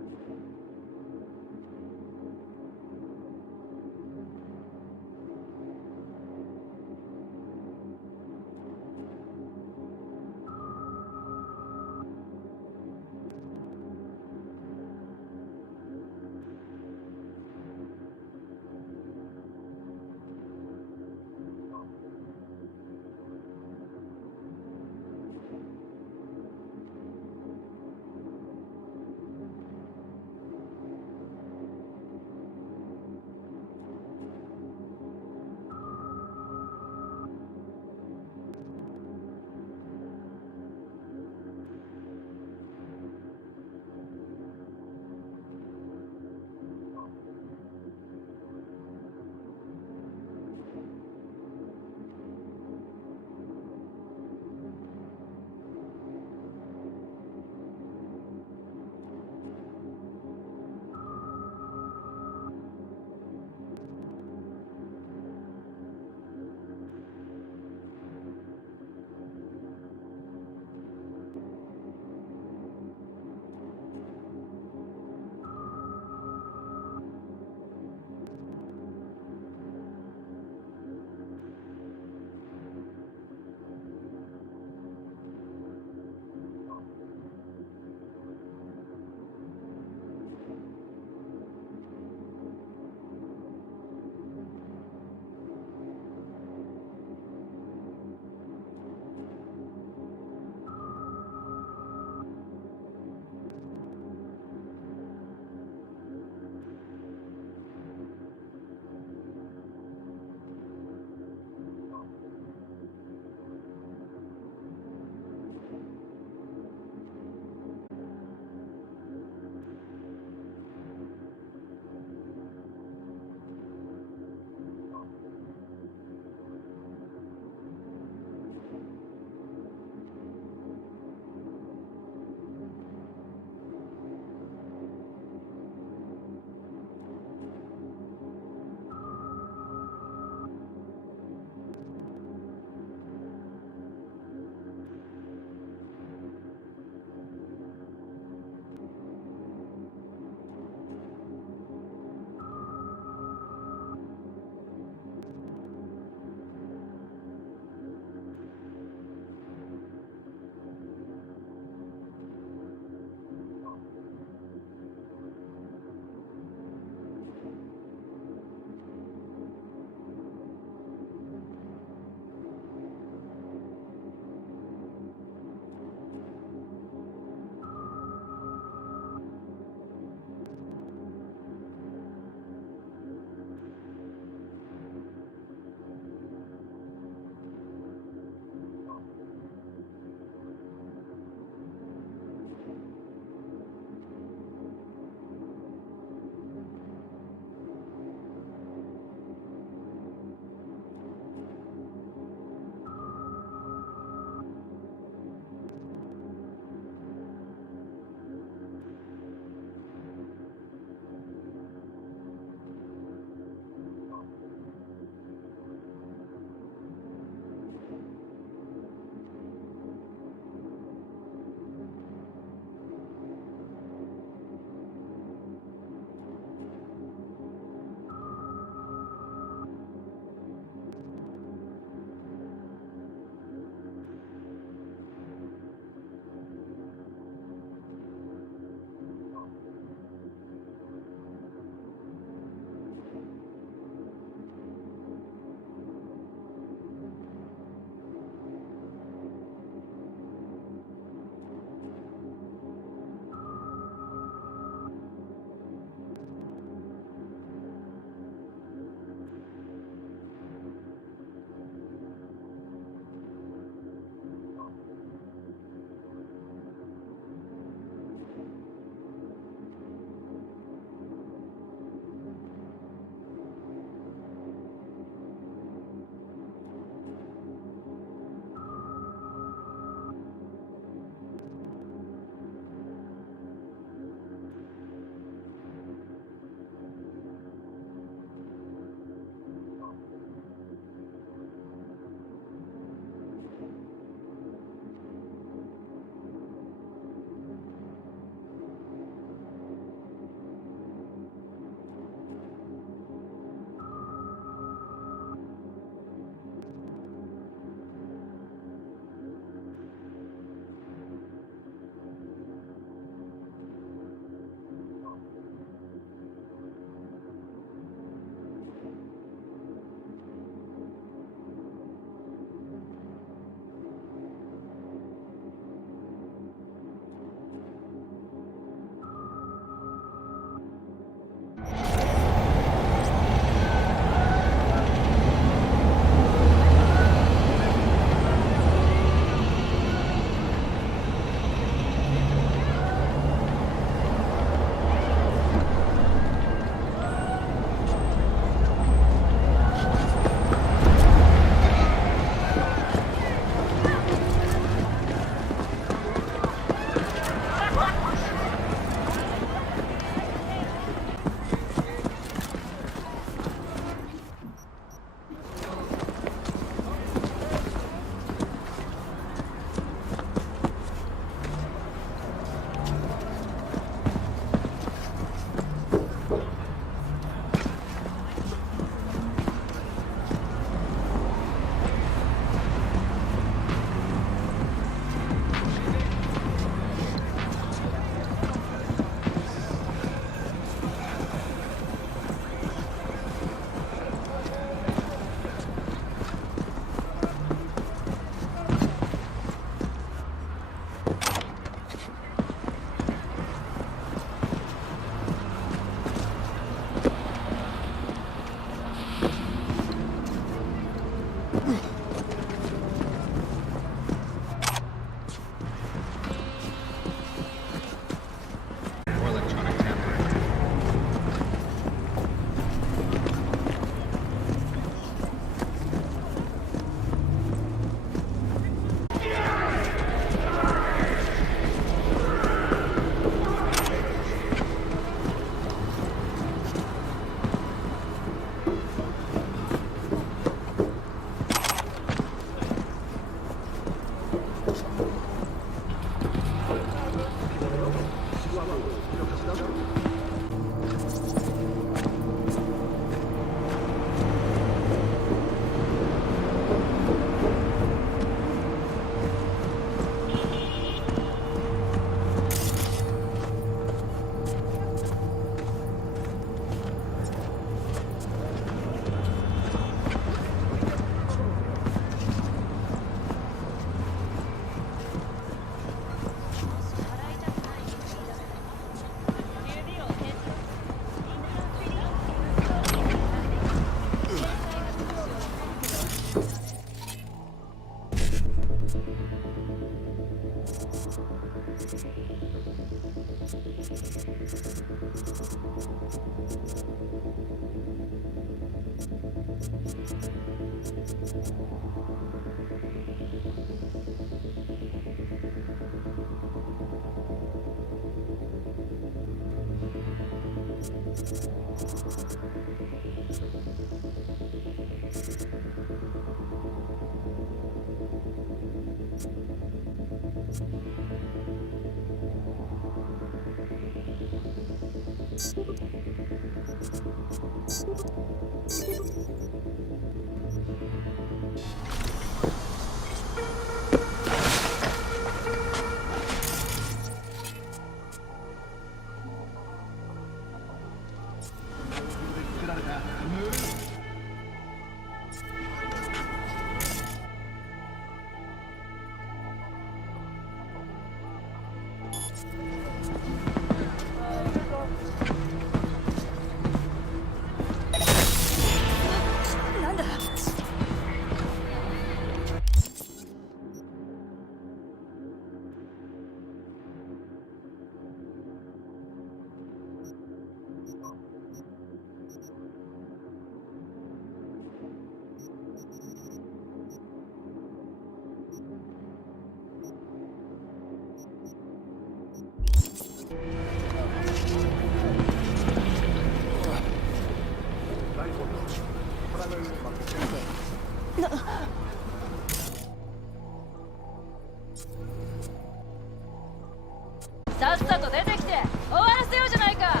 さっさと出てきて終わらせようじゃないか。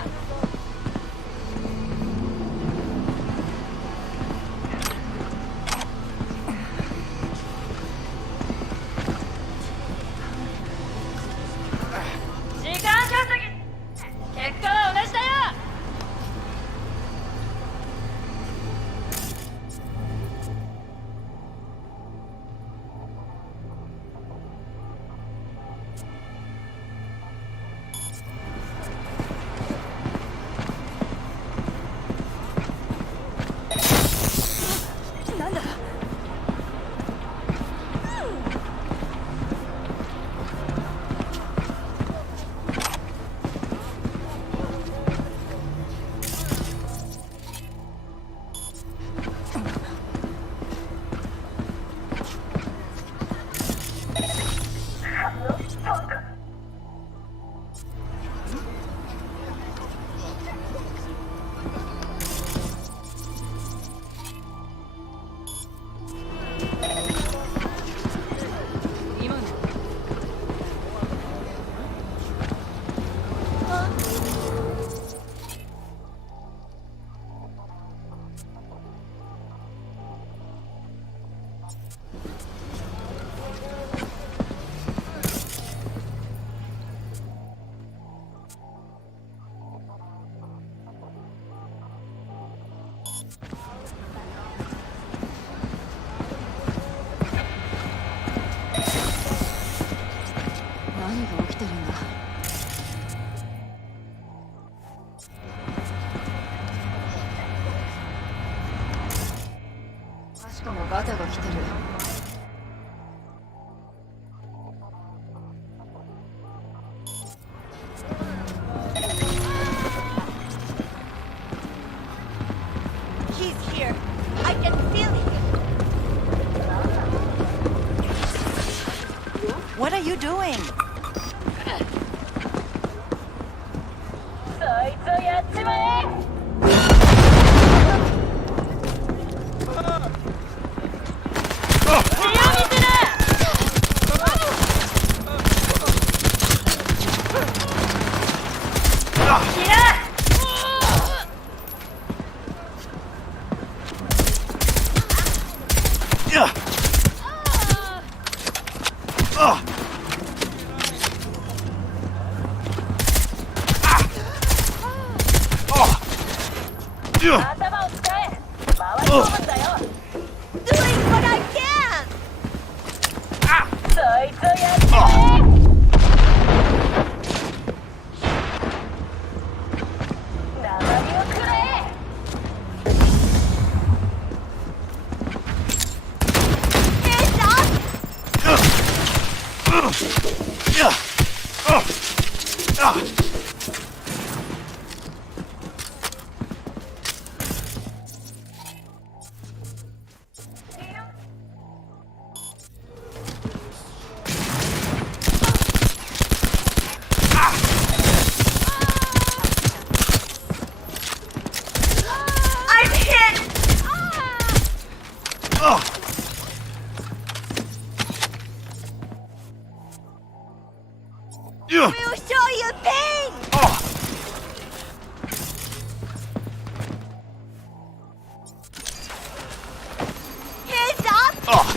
時間稼ぎ、結果は同じだよ。何が起きてるんだ。しかもガタが来てる。He's here. I can feel it. What are you doing? そいつをやっちまえ。頭を使え。回り込むんだよ。Doing what I can. そいつをやっちまえ。鉛をくれ。Hands up. I'm hit! We'll show you pain! Hands up! Ugh!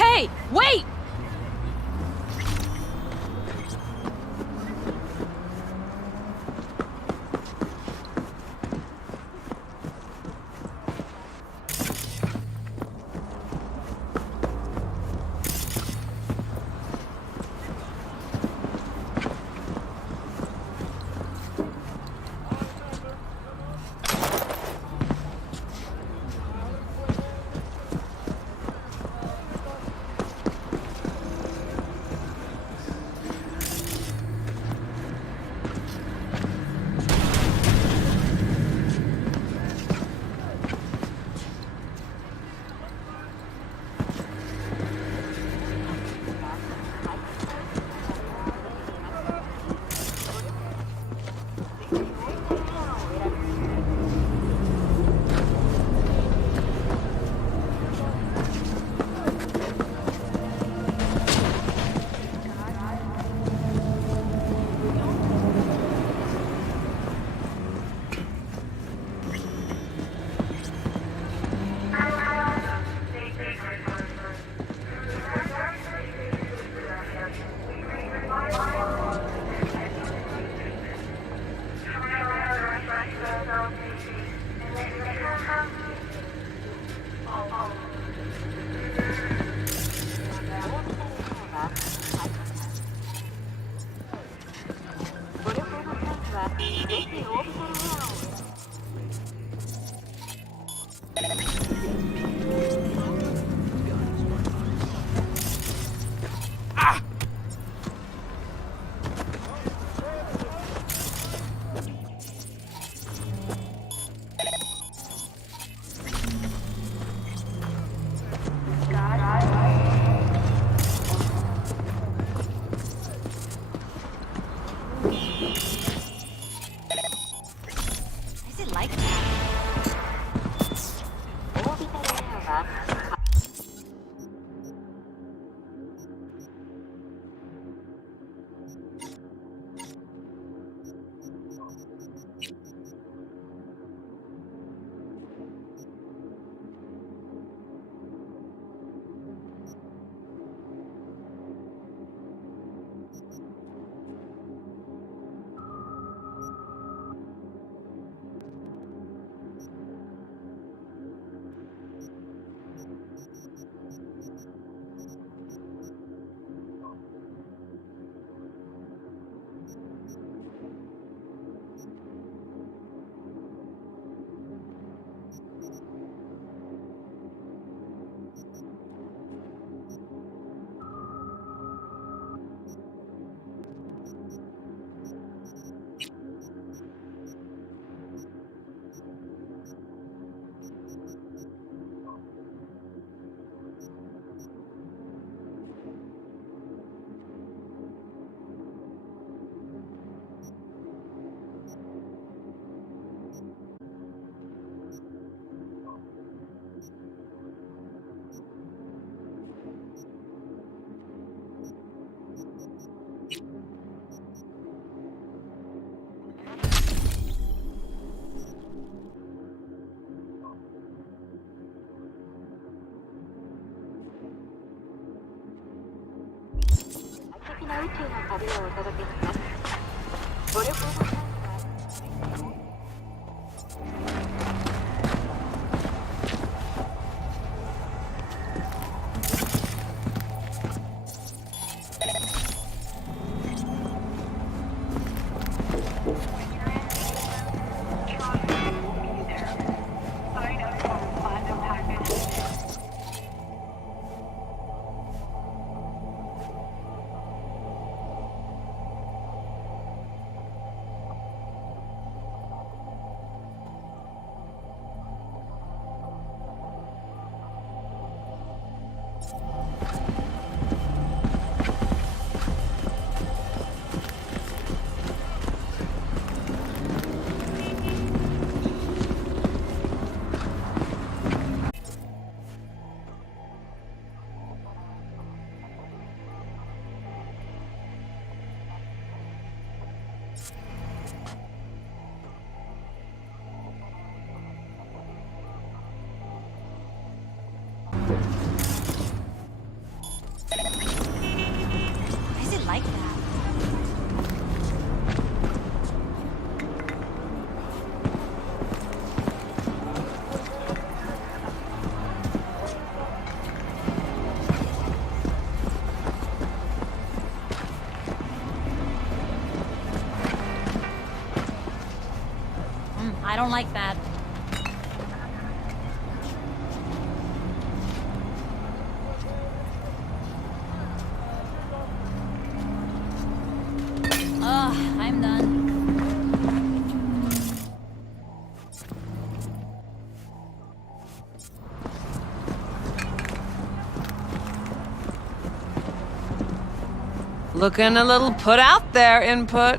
Hey, wait! Is it like that? I don't like that. Ugh, I'm done. Looking a little put out there, Input.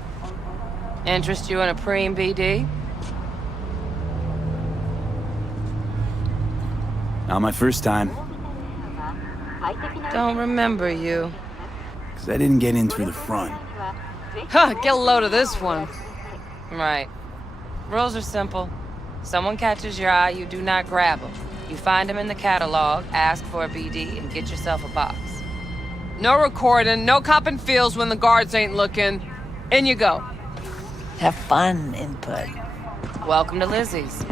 Interest you in a preem BD? Not my first time. Don't remember you. Because I didn't get in through the front. Huh, get a load of this one. Right. Rules are simple. Someone catches your eye, you do not grab them. You find them in the catalog, ask for a BD, and get yourself a box. No recording, no copping feels when the guards ain't looking. In you go. Have fun, Input. Welcome to Lizzie's.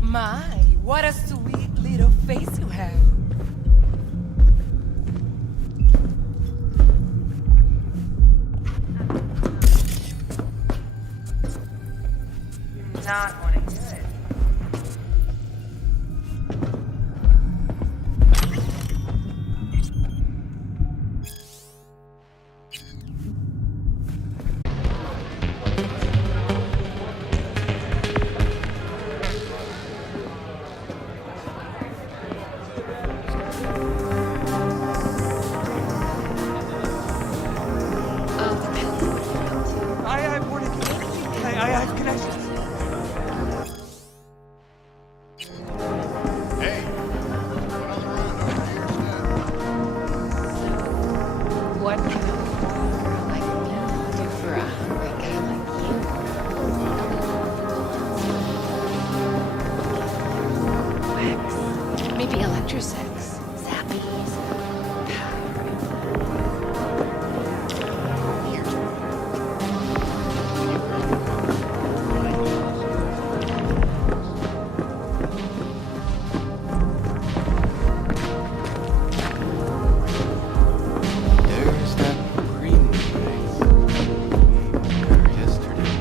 My, what a sweet little face you have. Not wanting to. What can a girl like me do for a hungry guy like you? Wax. Maybe electrosex. Zappies. There's that green place. There yesterday.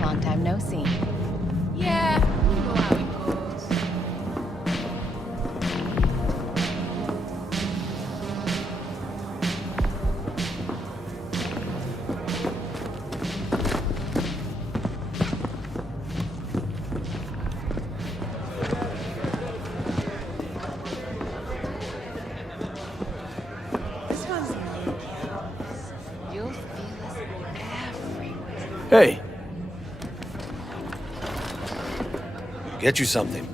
Long time no see. Yeah, you know how it goes. This one's you'll feel us everywhere. Hey, Get you something.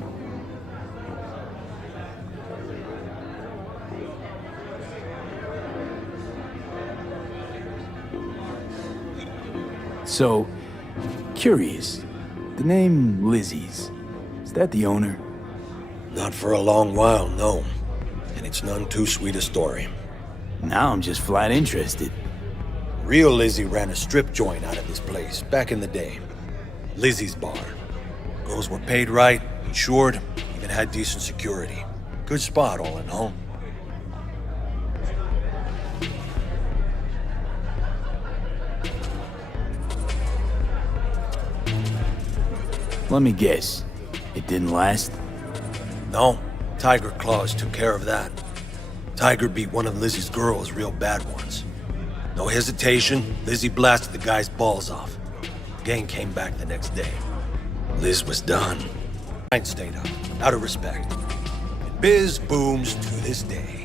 so, curious. The name Lizzie's, is that the owner? Not for a long while, no. And it's none too sweet a story. Now I'm just flat interested. Real Lizzie ran a strip joint out of this place back in the day. Lizzie's Bar. Girls were paid right, insured, even had decent security. Good spot, all in all. Let me guess. It didn't last? No, Tiger Claws took care of that. Tiger beat one of Lizzie's girls real bad once. No hesitation, Lizzie blasted the guy's balls off. Gang came back the next day. Liz was done. Mine stayed up, out of respect. And Biz booms to this day.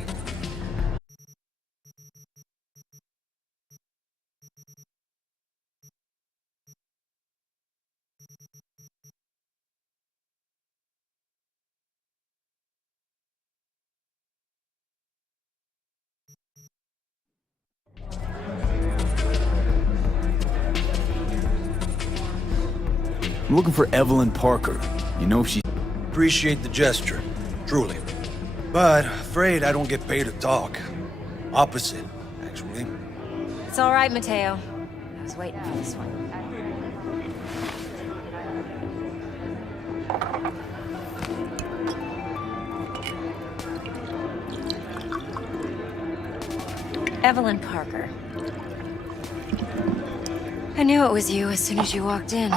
I'm looking for Evelyn Parker. You know if she... Appreciate the gesture, truly. But afraid I don't get paid to talk. Opposite, actually. It's all right, Mateo. I was waiting for this one. Evelyn Parker. I knew it was you as soon as you walked in.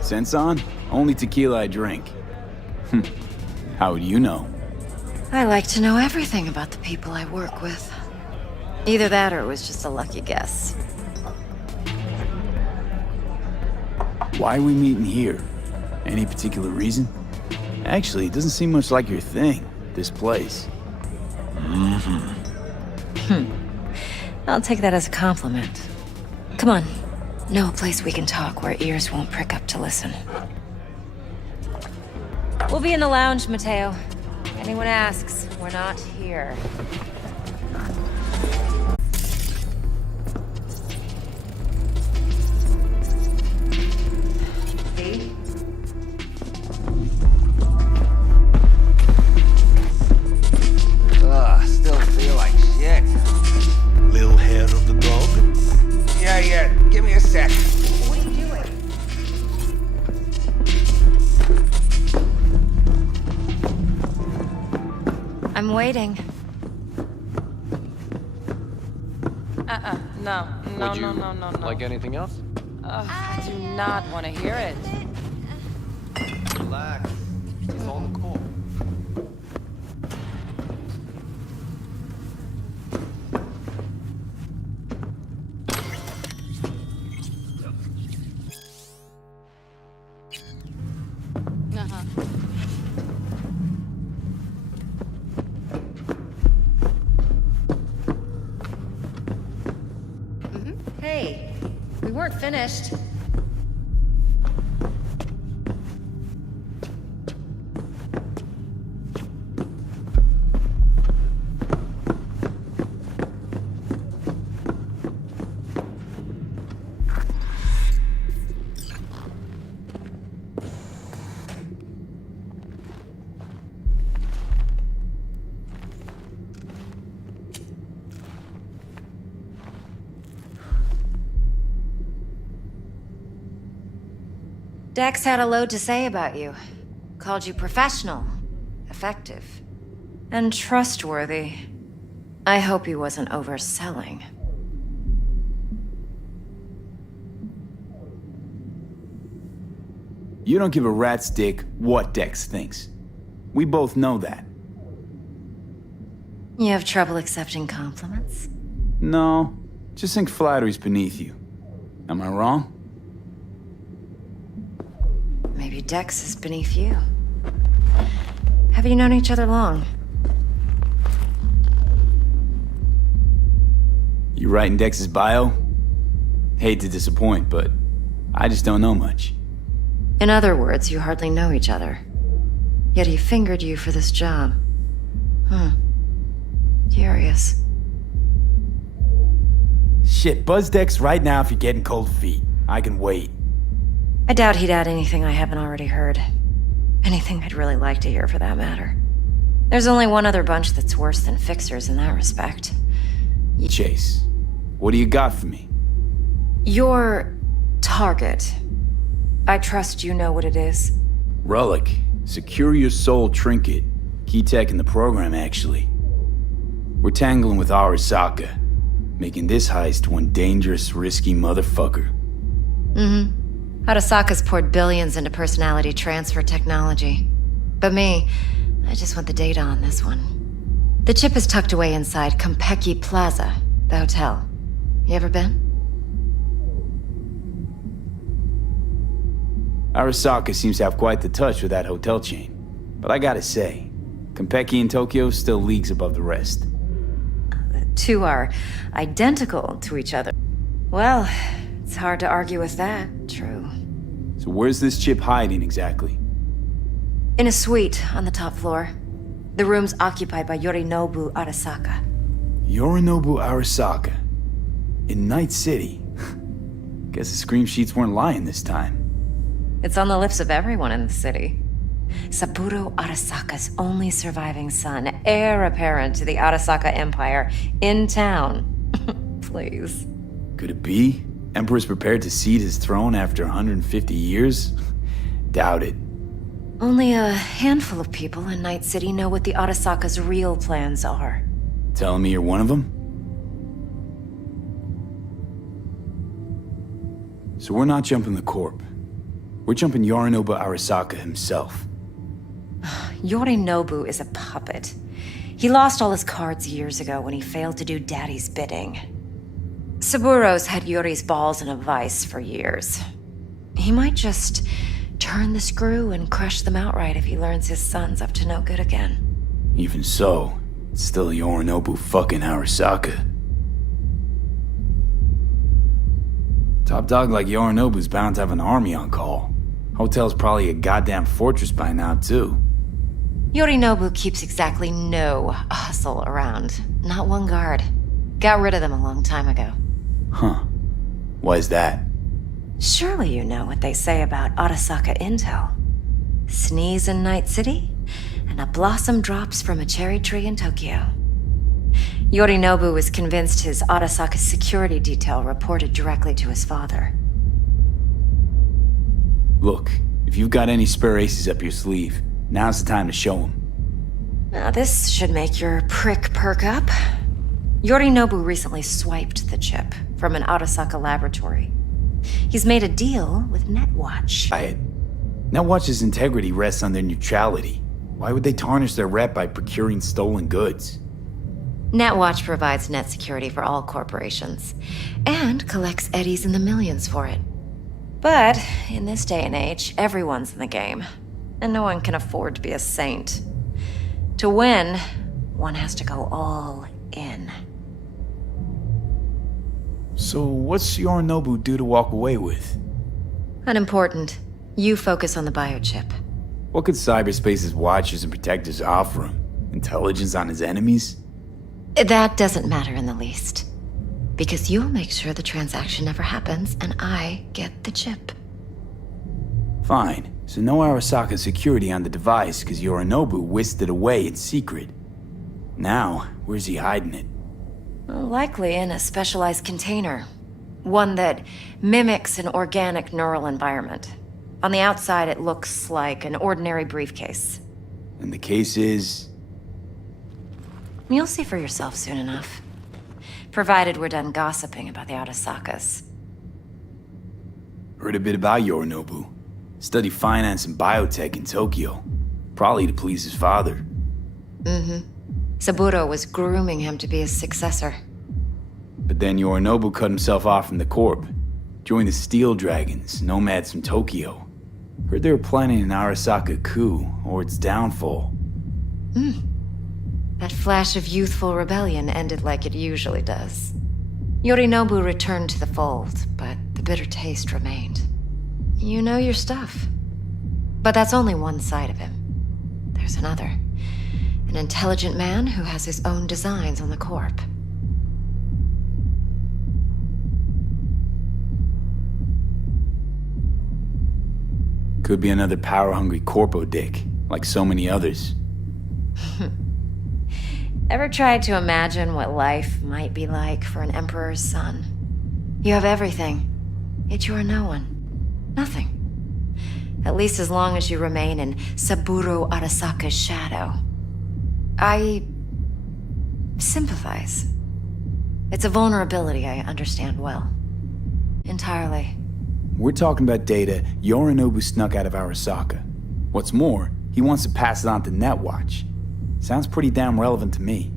Sense on? Only tequila I drink. How would you know? I like to know everything about the people I work with. Either that or it was just a lucky guess. Why are we meeting here? Any particular reason? Actually, it doesn't seem much like your thing, this place. I'll take that as a compliment. Come on. Know a place we can talk where ears won't prick up to listen. We'll be in the lounge, Mateo. Anyone asks, we're not here. See? Still feel like shit. Little hair of the dog? Yeah, give me a sec. What are you doing? I'm waiting. No. Would you No. like anything else? I do not want to hear it. Relax. It's all the call. Hey, we weren't finished. Dex had a load to say about you. Called you professional, effective, and trustworthy. I hope he wasn't overselling. You don't give a rat's dick what Dex thinks. We both know that. You have trouble accepting compliments? No, just think flattery's beneath you. Am I wrong? Maybe Dex is beneath you. Have you known each other long? You writing Dex's bio? Hate to disappoint, but I just don't know much. In other words, you hardly know each other. Yet he fingered you for this job. Curious. Shit, buzz Dex right now if you're getting cold feet. I can wait. I doubt he'd add anything I haven't already heard. Anything I'd really like to hear, for that matter. There's only one other bunch that's worse than fixers in that respect. Chase, what do you got for me? Your target. I trust you know what it is. Relic. Secure your soul trinket. Key tech in the program, actually. We're tangling with Arasaka, making this heist one dangerous, risky motherfucker. Arasaka's poured billions into personality transfer technology. But me, I just want the data on this one. The chip is tucked away inside Kompeki Plaza, the hotel. You ever been? Arasaka seems to have quite the touch with that hotel chain. But I gotta say, Kompeki in Tokyo still leagues above the rest. The two are identical to each other. Well, it's hard to argue with that, true. So where's this chip hiding exactly? In a suite on the top floor. The room's occupied by Yorinobu Arasaka. Yorinobu Arasaka? In Night City? Guess the scream sheets weren't lying this time. It's on the lips of everyone in the city. Saburo Arasaka's only surviving son, heir apparent to the Arasaka Empire, in town. Please. Could it be? Emperor's prepared to cede his throne after 150 years? Doubt it. Only a handful of people in Night City know what the Arasaka's real plans are. Telling me you're one of them? So we're not jumping the Corp. We're jumping Yorinobu Arasaka himself. Yorinobu is a puppet. He lost all his cards years ago when he failed to do Daddy's bidding. Saburo's had Yuri's balls in a vice for years. He might just turn the screw and crush them outright if he learns his son's up to no good again. Even so, it's still Yorinobu fucking Arasaka. Top dog like Yorinobu's bound to have an army on call. Hotel's probably a goddamn fortress by now, too. Yorinobu keeps exactly no hustle around. Not one guard. Got rid of them a long time ago. Huh. Why is that? Surely you know what they say about Arasaka intel. Sneeze in Night City, and a blossom drops from a cherry tree in Tokyo. Yorinobu was convinced his Arasaka security detail reported directly to his father. Look, if you've got any spare aces up your sleeve, now's the time to show them. Now this should make your prick perk up. Yorinobu recently swiped the chip from an Arasaka laboratory. He's made a deal with Netwatch. Netwatch's integrity rests on their neutrality. Why would they tarnish their rep by procuring stolen goods? Netwatch provides net security for all corporations, and collects eddies in the millions for it. But in this day and age, everyone's in the game, and no one can afford to be a saint. To win, one has to go all in. So what's Yorinobu due to walk away with? Unimportant. You focus on the biochip. What could cyberspace's watchers and protectors offer him? Intelligence on his enemies? That doesn't matter in the least. Because you'll make sure the transaction never happens, and I get the chip. Fine. So no Arasaka security on the device, because Yorinobu whisked it away in secret. Now, where's he hiding it? Well, likely in a specialized container. One that mimics an organic neural environment. On the outside, it looks like an ordinary briefcase. And the case is? You'll see for yourself soon enough. Provided we're done gossiping about the Arasakas. Heard a bit about Yorinobu. Studied finance and biotech in Tokyo. Probably to please his father. Saburo was grooming him to be his successor. But then Yorinobu cut himself off from the Corp. Joined the Steel Dragons, nomads from Tokyo. Heard they were planning an Arasaka coup, or its downfall. That flash of youthful rebellion ended like it usually does. Yorinobu returned to the fold, but the bitter taste remained. You know your stuff. But that's only one side of him. There's another. An intelligent man who has his own designs on the Corp. Could be another power-hungry corpo dick, like so many others. Ever tried to imagine what life might be like for an emperor's son? You have everything, yet you are no one. Nothing. At least as long as you remain in Saburo Arasaka's shadow. I sympathize. It's a vulnerability I understand well. Entirely. We're talking about data Yorinobu snuck out of Arasaka. What's more, he wants to pass it on to Netwatch. Sounds pretty damn relevant to me.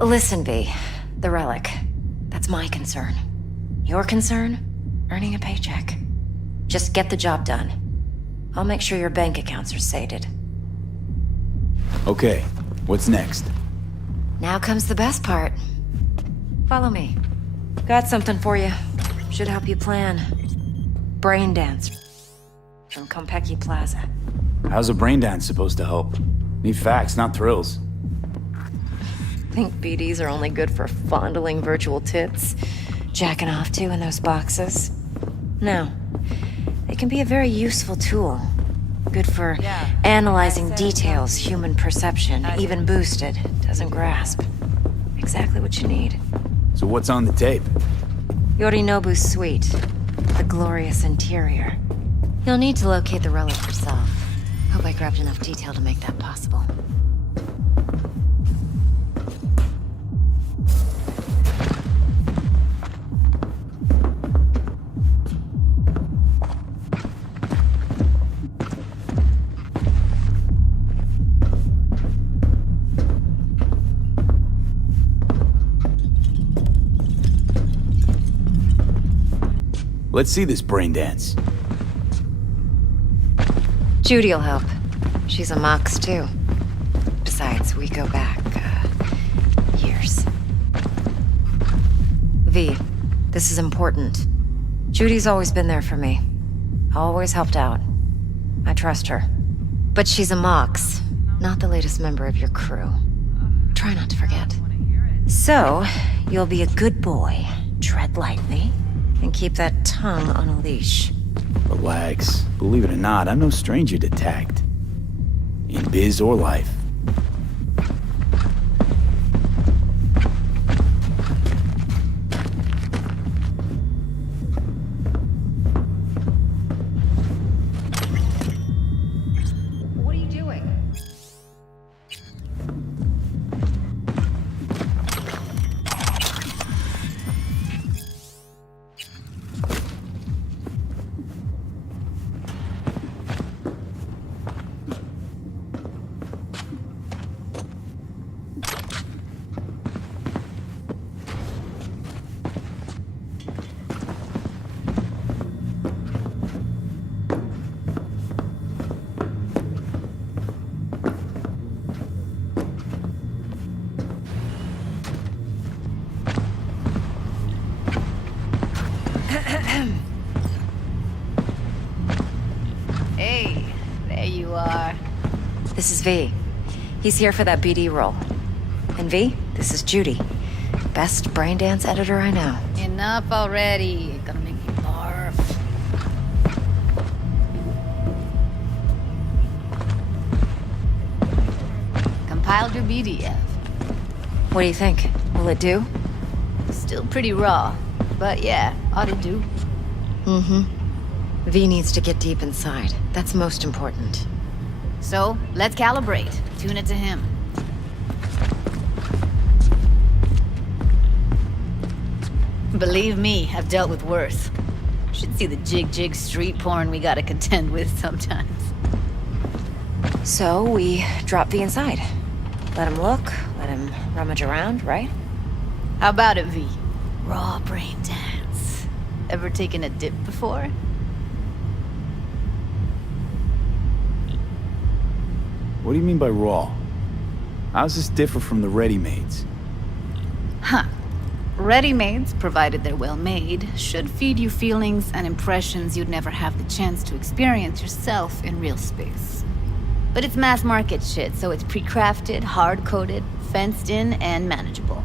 Listen, V. The relic. That's my concern. Your concern? Earning a paycheck. Just get the job done. I'll make sure your bank accounts are sated. Okay, what's next? Now comes the best part. Follow me. Got something for you. Should help you plan. Brain dance. From Konpeki Plaza. How's a brain dance supposed to help? Need facts, not thrills. Think BDs are only good for fondling virtual tits? Jacking off to in those boxes? No. They can be a very useful tool. Good for analyzing details human perception, even boosted, doesn't grasp. Exactly what you need. So what's on the tape? Yorinobu's suite. The glorious interior. You'll need to locate the relic yourself. Hope I grabbed enough detail to make that possible. Let's see this brain dance. Judy'll help. She's a Mox, too. Besides, we go back, years. V, this is important. Judy's always been there for me. Always helped out. I trust her. But she's a Mox, not the latest member of your crew. Try not to forget. So, you'll be a good boy, tread lightly, and keep that tongue on a leash. Relax. Believe it or not, I'm no stranger to tact. In biz or life. What are you doing? Hey, there you are. This is V. He's here for that BD role. And V, this is Judy. Best brain dance editor I know. Enough already. Gonna make you barf. Compiled your BDF. What do you think? Will it do? Still pretty raw, but yeah, ought to do. Mm-hmm. V needs to get deep inside. That's most important. So, let's calibrate. Tune it to him. Believe me, I've dealt with worse. Should see the jig street porn we gotta contend with sometimes. So, we drop V inside. Let him look, let him rummage around, right? How about it, V? Raw brain dance. Ever taken a dip before? What do you mean by raw? How's this differ from the ready-mades? Huh. Ready-mades, provided they're well made, should feed you feelings and impressions you'd never have the chance to experience yourself in real space. But it's mass market shit, so it's pre-crafted, hard-coded, fenced in, and manageable.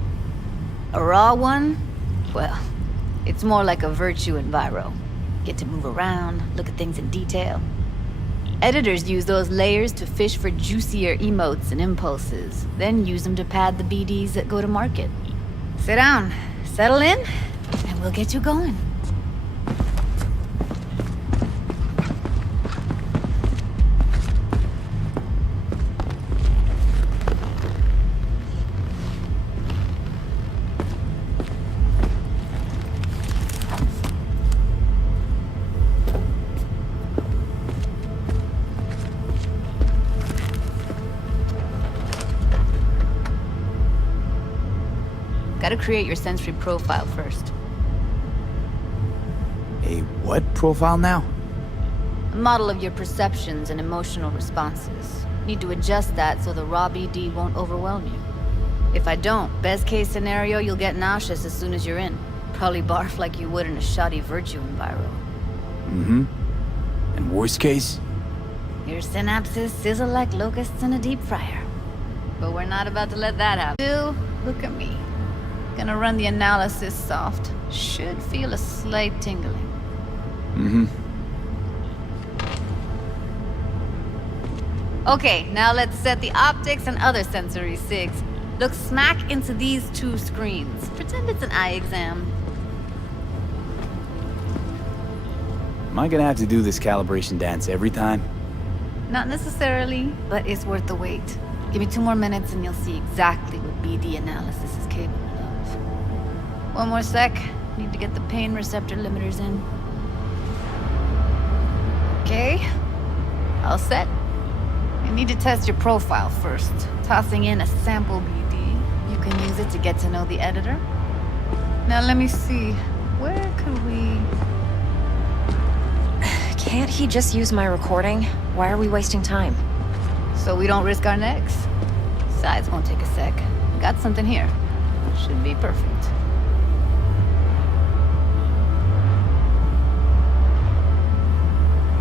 A raw one? Well, it's more like a virtue enviro. Get to move around, look at things in detail. Editors use those layers to fish for juicier emotes and impulses, then use them to pad the BDs that go to market. Sit down, settle in, and we'll get you going. Gotta create your sensory profile first. A what profile now? A model of your perceptions and emotional responses. Need to adjust that so the raw BD won't overwhelm you. If I don't, best case scenario, you'll get nauseous as soon as you're in. Probably barf like you would in a shoddy Virtue enviro. Mm-hmm. And worst case? Your synapses sizzle like locusts in a deep fryer. But we're not about to let that happen. Still, look at me. Gonna run the analysis soft. Should feel a slight tingling. Mm-hmm. Okay, now let's set the optics and other sensory sigs. Look smack into these two screens. Pretend it's an eye exam. Am I gonna have to do this calibration dance every time? Not necessarily, but it's worth the wait. Give me 2 more minutes and you'll see exactly what BD analysis is capable of. 1 more sec. Need to get the pain receptor limiters in. Okay. All set. You need to test your profile first. Tossing in a sample BD. You can use it to get to know the editor. Now let me see. Where could we... Can't he just use my recording? Why are we wasting time? So we don't risk our necks. Besides, won't take a sec. Got something here. Should be perfect.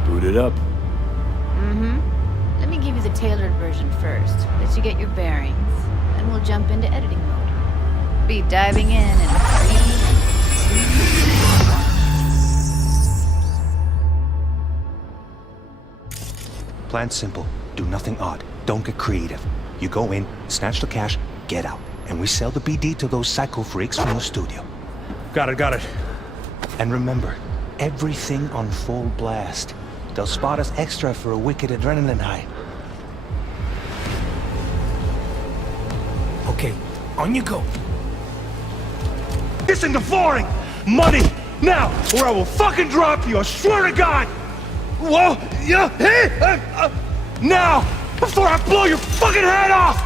Boot it up. Mm-hmm. Let me give you the tailored version first. Let you get your bearings. Then we'll jump into editing mode. Be diving in 3, 2... Plan simple. Do nothing odd. Don't get creative. You go in, snatch the cash, get out. And we sell the BD to those psycho freaks from the studio. Got it. And remember, everything on full blast. They'll spot us extra for a wicked adrenaline high. Okay, on you go. This ain't flooring! Money! Now, or I will fucking drop you, I swear to God! Whoa! Yeah! Hey! Now! Before I blow your fucking head off!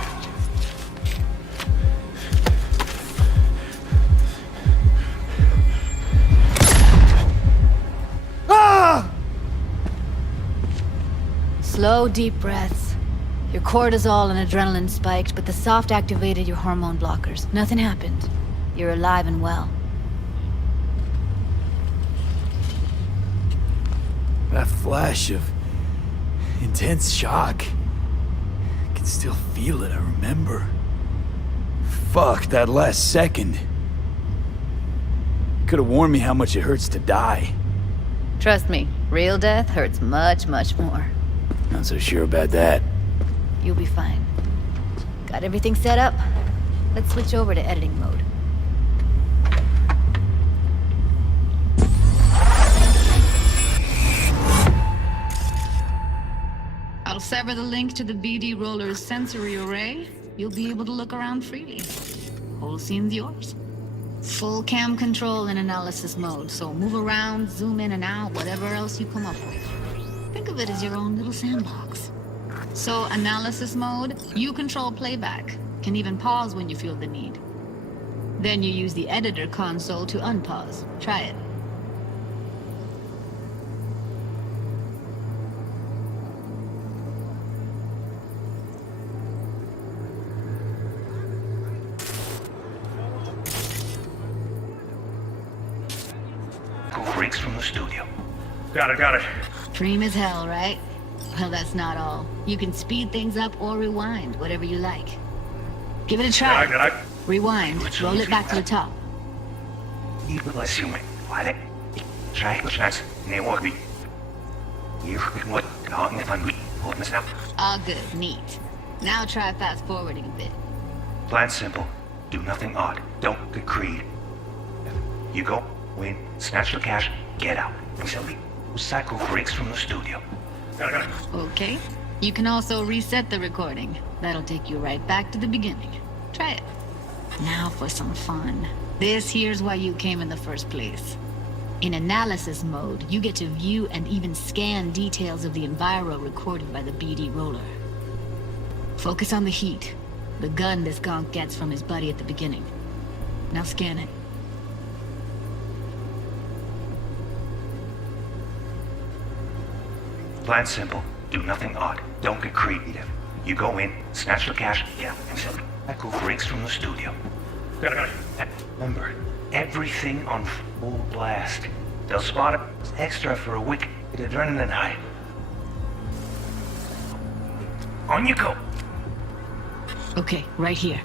Ah! Slow, deep breaths. Your cortisol and adrenaline spiked, but the soft activated your hormone blockers. Nothing happened. You're alive and well. That flash of intense shock. I can still feel it, I remember. Fuck, that last second. Could have warned me how much it hurts to die. Trust me, real death hurts much, much more. Not so sure about that. You'll be fine. Got everything set up? Let's switch over to editing mode. I'll sever the link to the BD Roller's sensory array. You'll be able to look around freely. Whole scene's yours. Full cam control in analysis mode, so move around, zoom in and out, whatever else you come up with. Think of it as your own little sandbox. So, analysis mode, you control playback. Can even pause when you feel the need. Then you use the editor console to unpause. Try it. Freaks from the studio. Got it. Dream as hell, right? Well, that's not all. You can speed things up or rewind, whatever you like. Give it a try. Rewind, roll it back to the top. Ah, good, neat. Now try fast forwarding a bit. Plan simple. Do nothing odd. Don't get creative. You go, win, snatch the cash, get out. We sell the psycho freaks from the studio. Okay. You can also reset the recording. That'll take you right back to the beginning. Try it. Now for some fun. This here's why you came in the first place. In analysis mode, you get to view and even scan details of the enviro recorded by the BD roller. Focus on the heat, the gun this gonk gets from his buddy at the beginning. Now scan it. Plan simple. Do nothing odd. Don't get creative. You go in, snatch the cash, get out, and sell Psycho Freaks from the studio. Got it. And remember, everything on full blast. They'll spot it extra for a wicked adrenaline high. On you go. Okay, right here.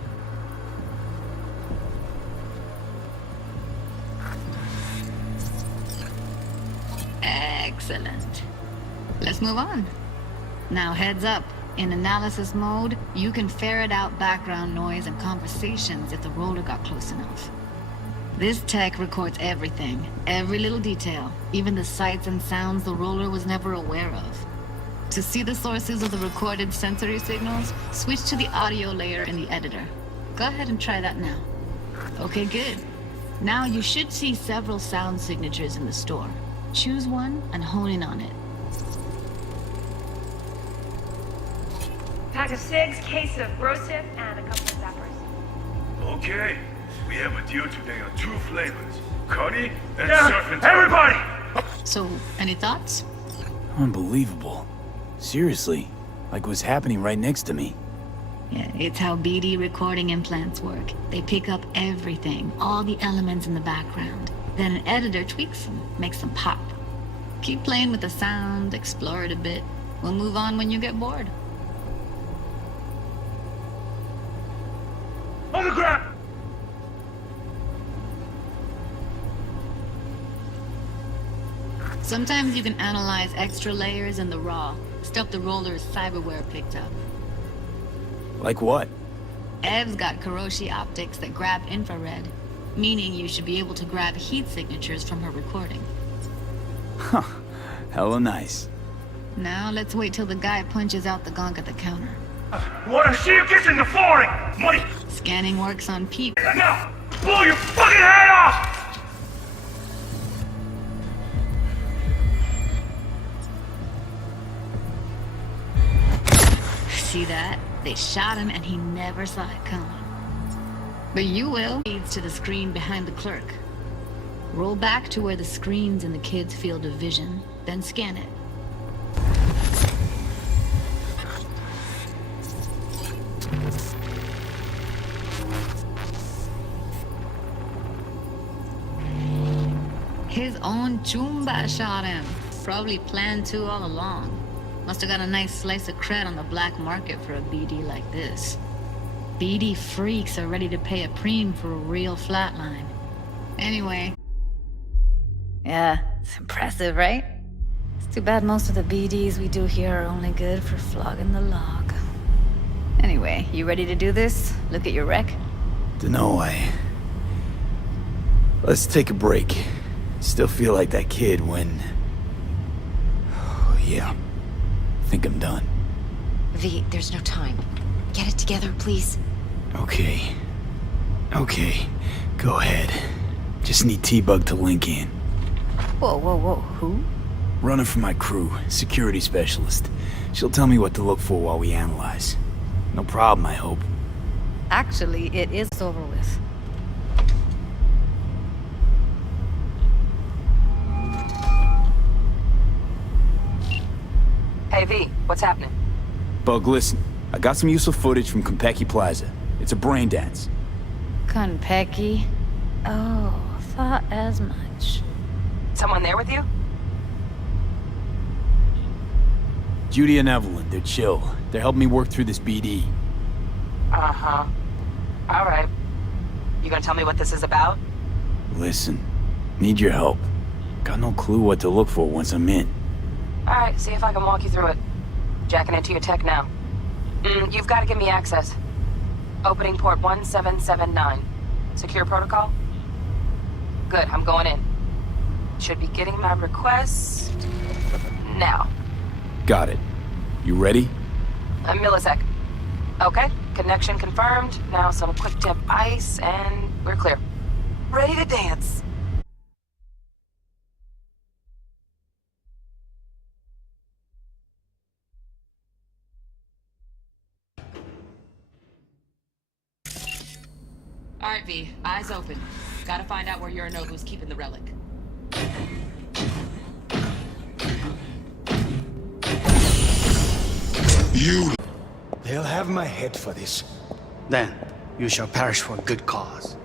Excellent. Let's move on. Now heads up. In analysis mode, you can ferret out background noise and conversations if the roller got close enough. This tech records everything, every little detail, even the sights and sounds the roller was never aware of. To see the sources of the recorded sensory signals, switch to the audio layer in the editor. Go ahead and try that now. Okay, good. Now you should see several sound signatures in the store. Choose one and hone in on it. Pack of cigs, case of brosip, and a couple of zappers. Okay, we have a deal today on 2 flavors. Cuddy and Yeah, Surfing everybody! So, any thoughts? Unbelievable. Seriously, like it was happening right next to me. Yeah, it's how BD recording implants work. They pick up everything, all the elements in the background. Then an editor tweaks them, makes them pop. Keep playing with the sound, explore it a bit. We'll move on when you get bored. On the ground! Sometimes you can analyze extra layers in the raw, stuff the roller's cyberware picked up. Like what? Ev's got Kiroshi optics that grab infrared, meaning you should be able to grab heat signatures from her recording. Huh. Hella nice. Now let's wait till the guy punches out the gong at the counter. Wanna see you kissing the flooring! Money! Scanning works on peep. Now! Blow your fucking head off! See that? They shot him and he never saw it coming. But you will. Leads to the screen behind the clerk. Roll back to where the screen's in the kid's field of vision, then scan it. His own Chumba shot him. Probably planned to all along. Must have got a nice slice of cred on the black market for a BD like this. BD freaks are ready to pay a preem for a real flatline. Anyway. Yeah, it's impressive, right? It's too bad most of the BDs we do here are only good for flogging the log. Anyway, you ready to do this? Look at your wreck? Dunno, Let's take a break. Still feel like that kid when... Oh, yeah. Think I'm done. V, there's no time. Get it together, please. Okay. Okay. Go ahead. Just need T-Bug to link in. Whoa, whoa, whoa. Who? Runner for my crew. Security specialist. She'll tell me what to look for while we analyze. No problem, I hope. Actually, it is over with. Hey, V, what's happening? Bug, listen. I got some useful footage from Konpeki Plaza. It's a brain dance. Konpeki? Oh, thought as much. Someone there with you? Judy and Evelyn, they're chill. They're helping me work through this BD. Uh-huh. All right. You gonna tell me what this is about? Listen, need your help. Got no clue what to look for once I'm in. All right, see if I can walk you through it. Jacking into your tech now. You've got to give me access. Opening port 1779. Secure protocol? Good, I'm going in. Should be getting my request now. Got it. You ready? A millisec. Okay, connection confirmed. Now some quick temp ice, and we're clear. Ready to dance. All right, V. Eyes open. Gotta find out where Yorinobu's keeping the relic. You... They'll have my head for this. Then, you shall perish for a good cause.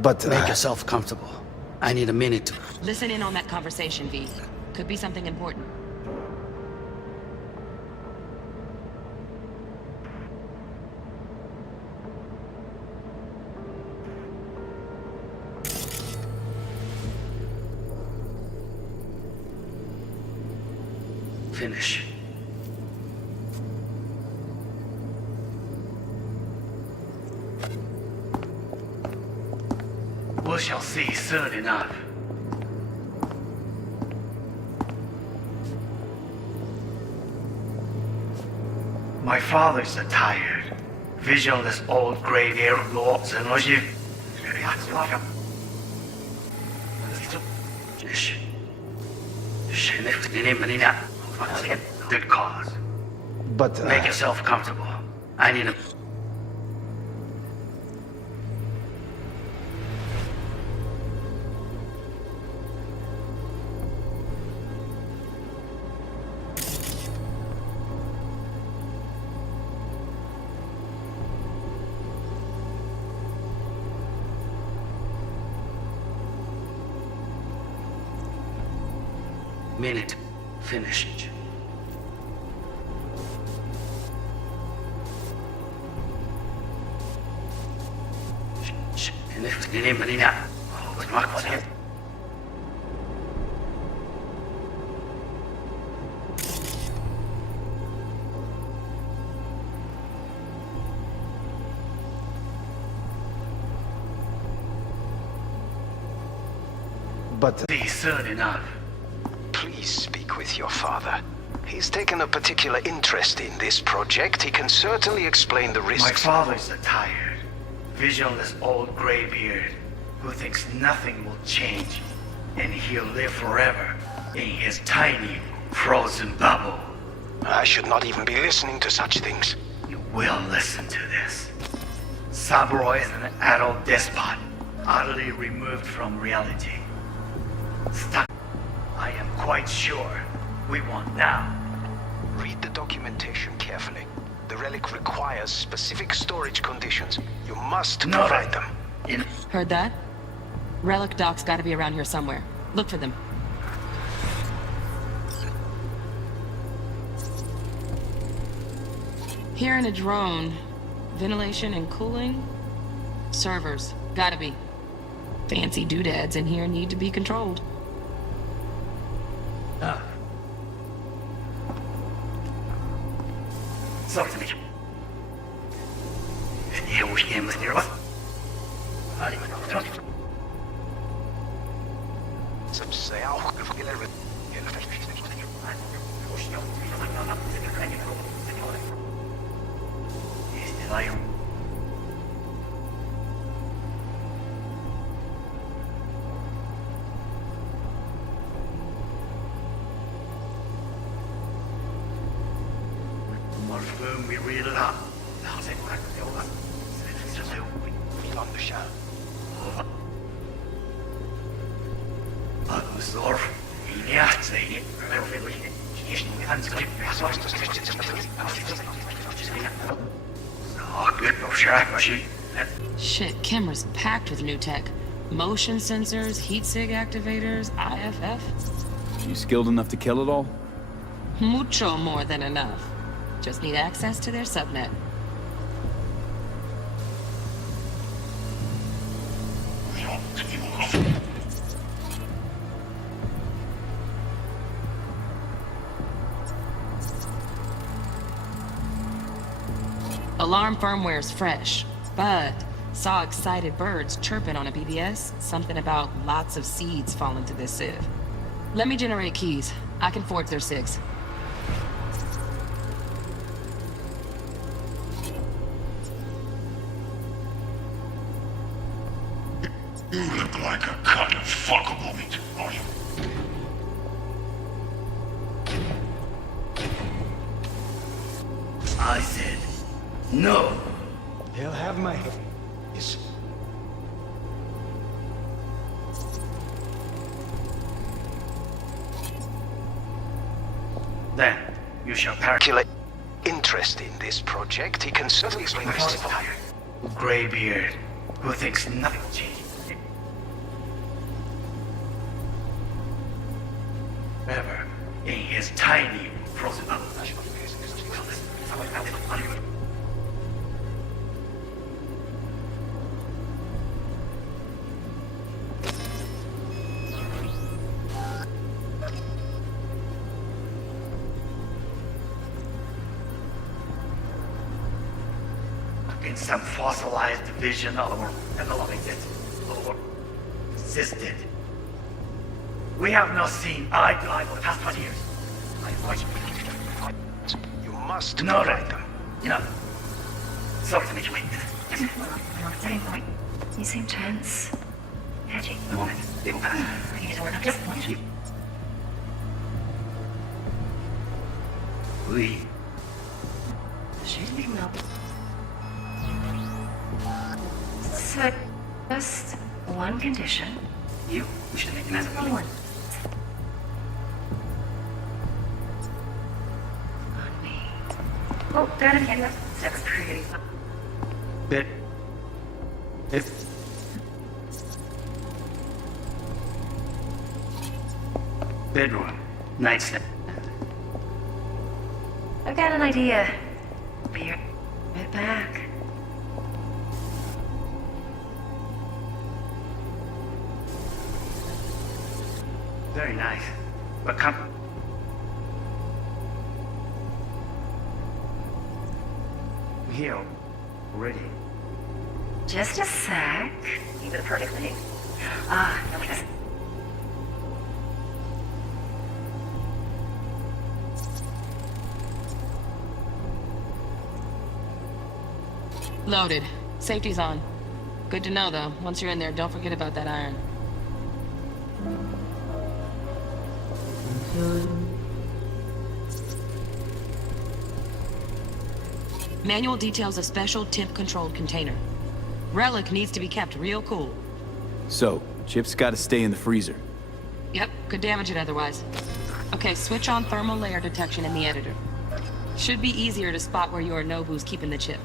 But, make yourself comfortable. I need a minute to... Listen in on that conversation, V. Could be something important. Finish. We shall see soon enough. My father's a tired, visionless old gray-haired lord, energy. Good cause. But, make yourself comfortable. I need a... minute. Finish it. But... See soon enough. Please speak with your father. He's taken a particular interest in this project. He can certainly explain the risks. My father's a tired, visionless old graybeard who thinks nothing will change, and he'll live forever in his tiny, frozen bubble. I should not even be listening to such things. You will listen to this. Saburo is an adult despot, utterly removed from reality. Stuck. I am quite sure we want now. Read the documentation carefully. The relic requires specific storage conditions. You must provide them. Heard that? Relic docks gotta be around here somewhere. Look for them. Here in a drone. Ventilation and cooling? Servers. Gotta be. Fancy doodads in here need to be controlled. We read it up. Shit, camera's packed with new tech. Motion sensors, heat sig activators, IFF. You skilled enough to kill it all? Mucho more than enough. Just need access to their subnet. Alarm firmware's fresh, but saw excited birds chirping on a BBS. Something about lots of seeds falling to this sieve. Let me generate keys. I can forge their SIGs. You look like a cut of fuckable meat, are you? I said, no. They'll have my head. Then you shall perish. Particular interest in this project, he can certainly explain this. Graybeard, who thinks nothing will change. Ever in his tiny frozen bubble. In some fossilized vision of the world that no longer exists, or existed. We have not seen eye to eye for the past 20 years. You must no, provide them. Enough. Sorry to make you wait. You seem tense. Edgy. The moment. They will pass. I need to work on just one. We. She's being up. So, just one condition. You should make an answer. One. Oh, that again. That's pretty. Bit. If. Bedroom. Nightstand. I've got an idea. Be right back. Very nice. But come. Here. Ready. Just a sec. Keep it perfectly. Ah, no, like this. Loaded. Safety's on. Good to know, though. Once you're in there, don't forget about that iron. Manual details a special temp-controlled container. Relic needs to be kept real cool. So, Chip's gotta stay in the freezer. Yep, could damage it otherwise. Okay, switch on thermal layer detection in the editor. Should be easier to spot where Yorinobu's keeping the chip.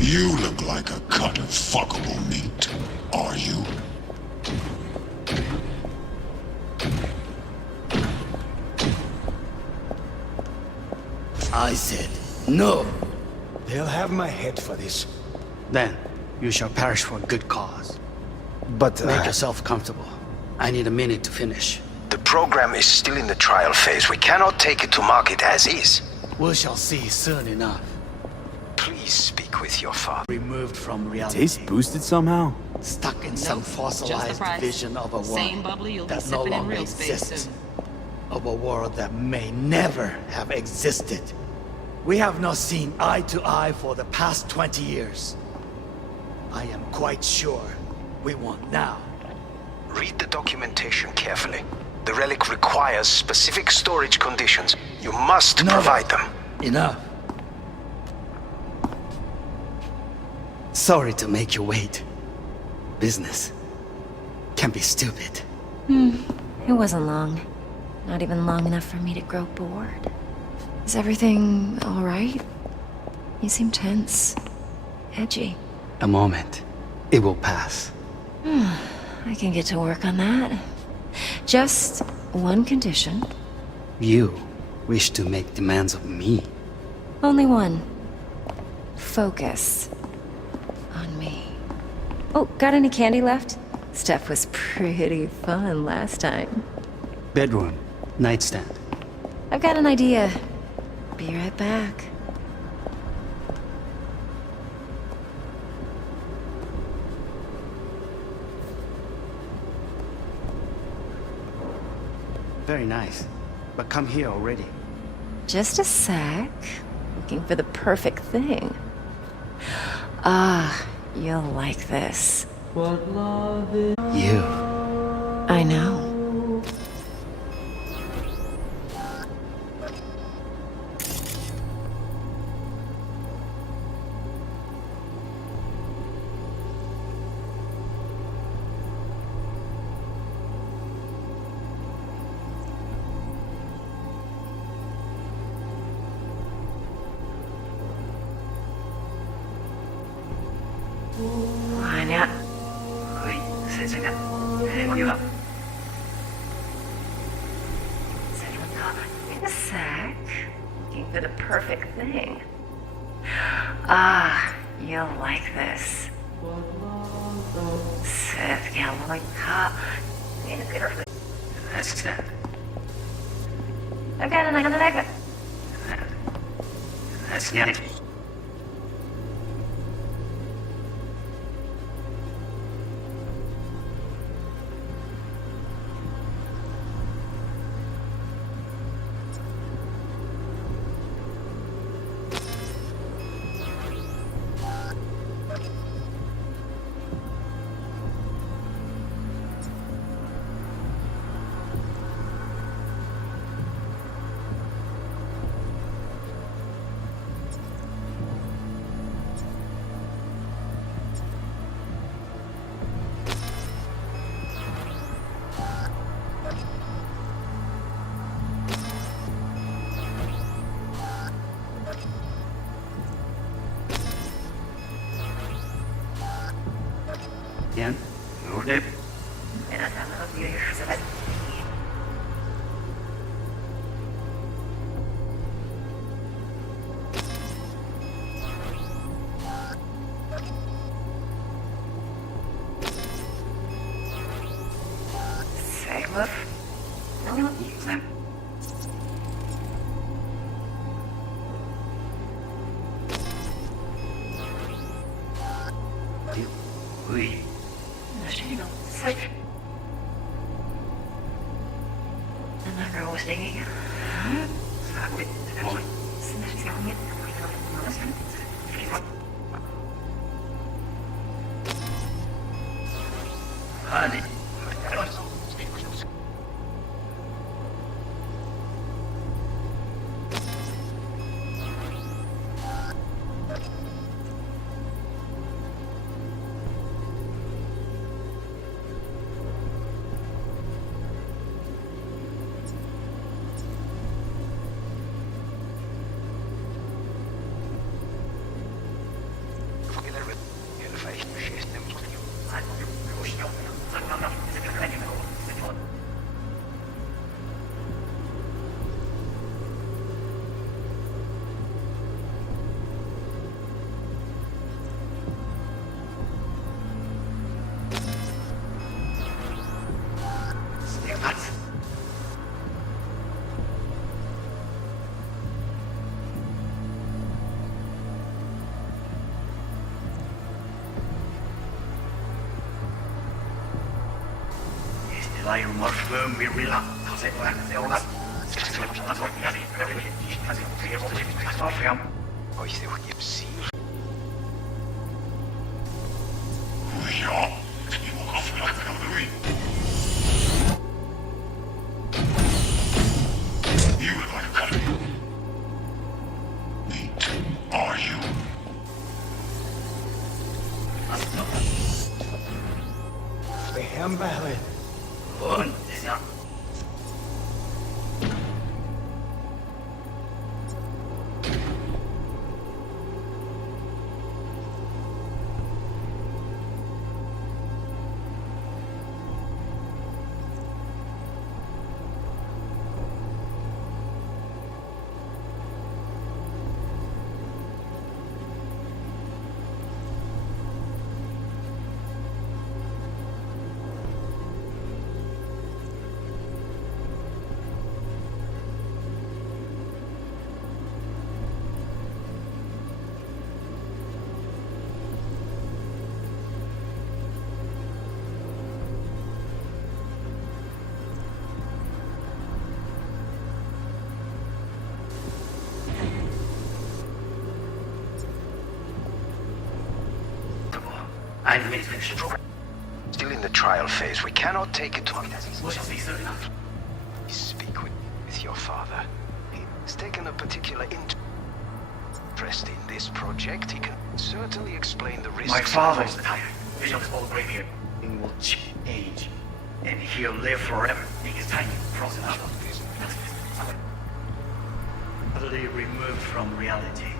You look like a cut of fuckable meat, are you? I said no. They'll have my head for this. Then you shall perish for a good cause. But make yourself comfortable. I need a minute to finish. The program is still in the trial phase. We cannot take it to market as is. We shall see soon enough. Please speak with your father. Removed from reality. Taste boosted somehow? Stuck in some fossilized vision of a world Same bubbly you'll be that no sipping in longer real space exists. soon. of a world that may never have existed. We have not seen eye to eye for the past 20 years. I am quite sure we want now. Read the documentation carefully. The relic requires specific storage conditions. You must provide them. Enough. Sorry to make you wait. Business can be stupid. It wasn't long. Not even long enough for me to grow bored. Is everything all right? You seem tense. Edgy. A moment. It will pass. I can get to work on that. Just one condition. You wish to make demands of me. Only one. Focus on me. Oh, got any candy left? Stuff was pretty fun last time. Bedroom. Nightstand. I've got an idea. Be right back. Very nice. But come here already. Just a sec. Looking for the perfect thing. Ah, you'll like this. You. I know. 아니야. 거의 세상에 대박이다. In a sec. Looking for the perfect thing. Ah, you'll like this. Seth, yeah, like That's that. I've got an idea. That's it. Yan, orde. Sailor. Uy. Another was digging. Honey. Layer morphum virila. Are you? Behambale. Still in the trial phase. We cannot take it to him. Speak with your father. He's taken a particular interest in this project. He can certainly explain the risks. My father's tired. Vision is all graveyard. Thing will change. And he'll live forever. He is tiny, frozen up. Utterly removed from reality.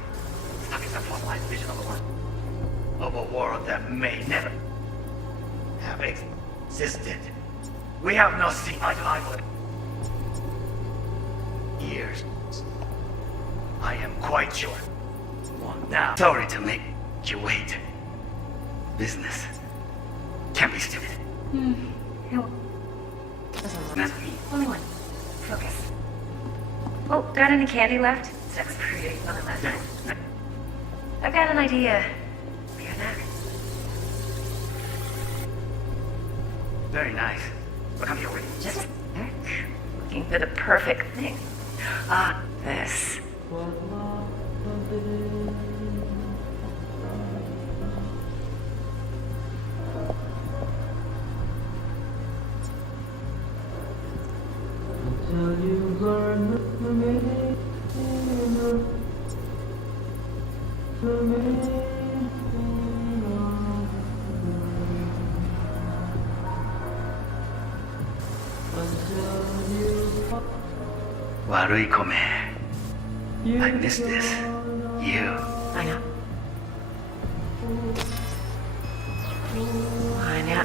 Stuck in some fossilized vision of a world. Of a world that may never have existed. We have not seen eye to eye for years. I am quite sure. Well, now, sorry to make you wait. Business can be stupid. That's me. Only one. Focus. Oh, got any candy left? Sex pretty on the last night. I've got an idea. Be a knack. Very nice. But come here with Just looking for the perfect thing. Ah, this. Warui Kome. I miss this. You. I know. I know.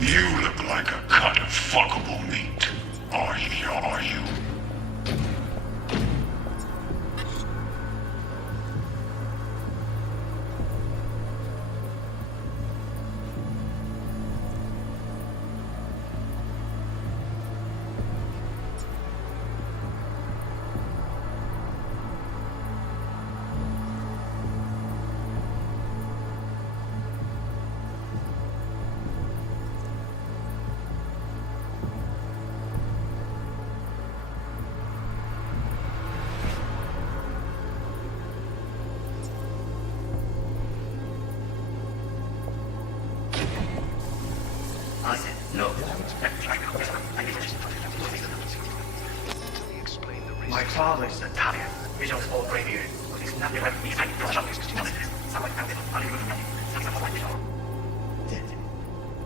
You look like a cut of fuckable meat. Are you? My father is Italian. He was all brave here.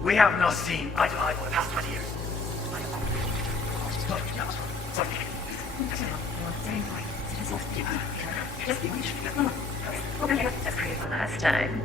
We have not seen eye to eye for the past 20 years. Last time.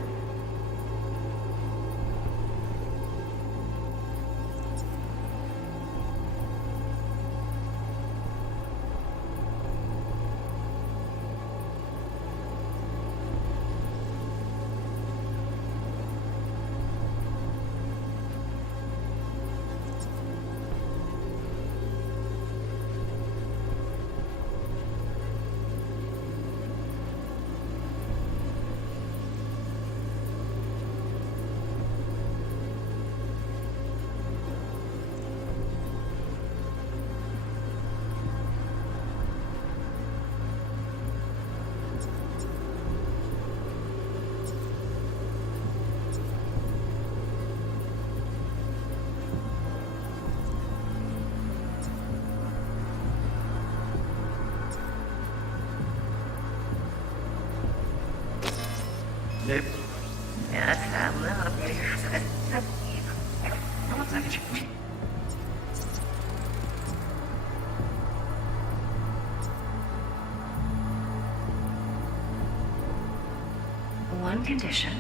One condition.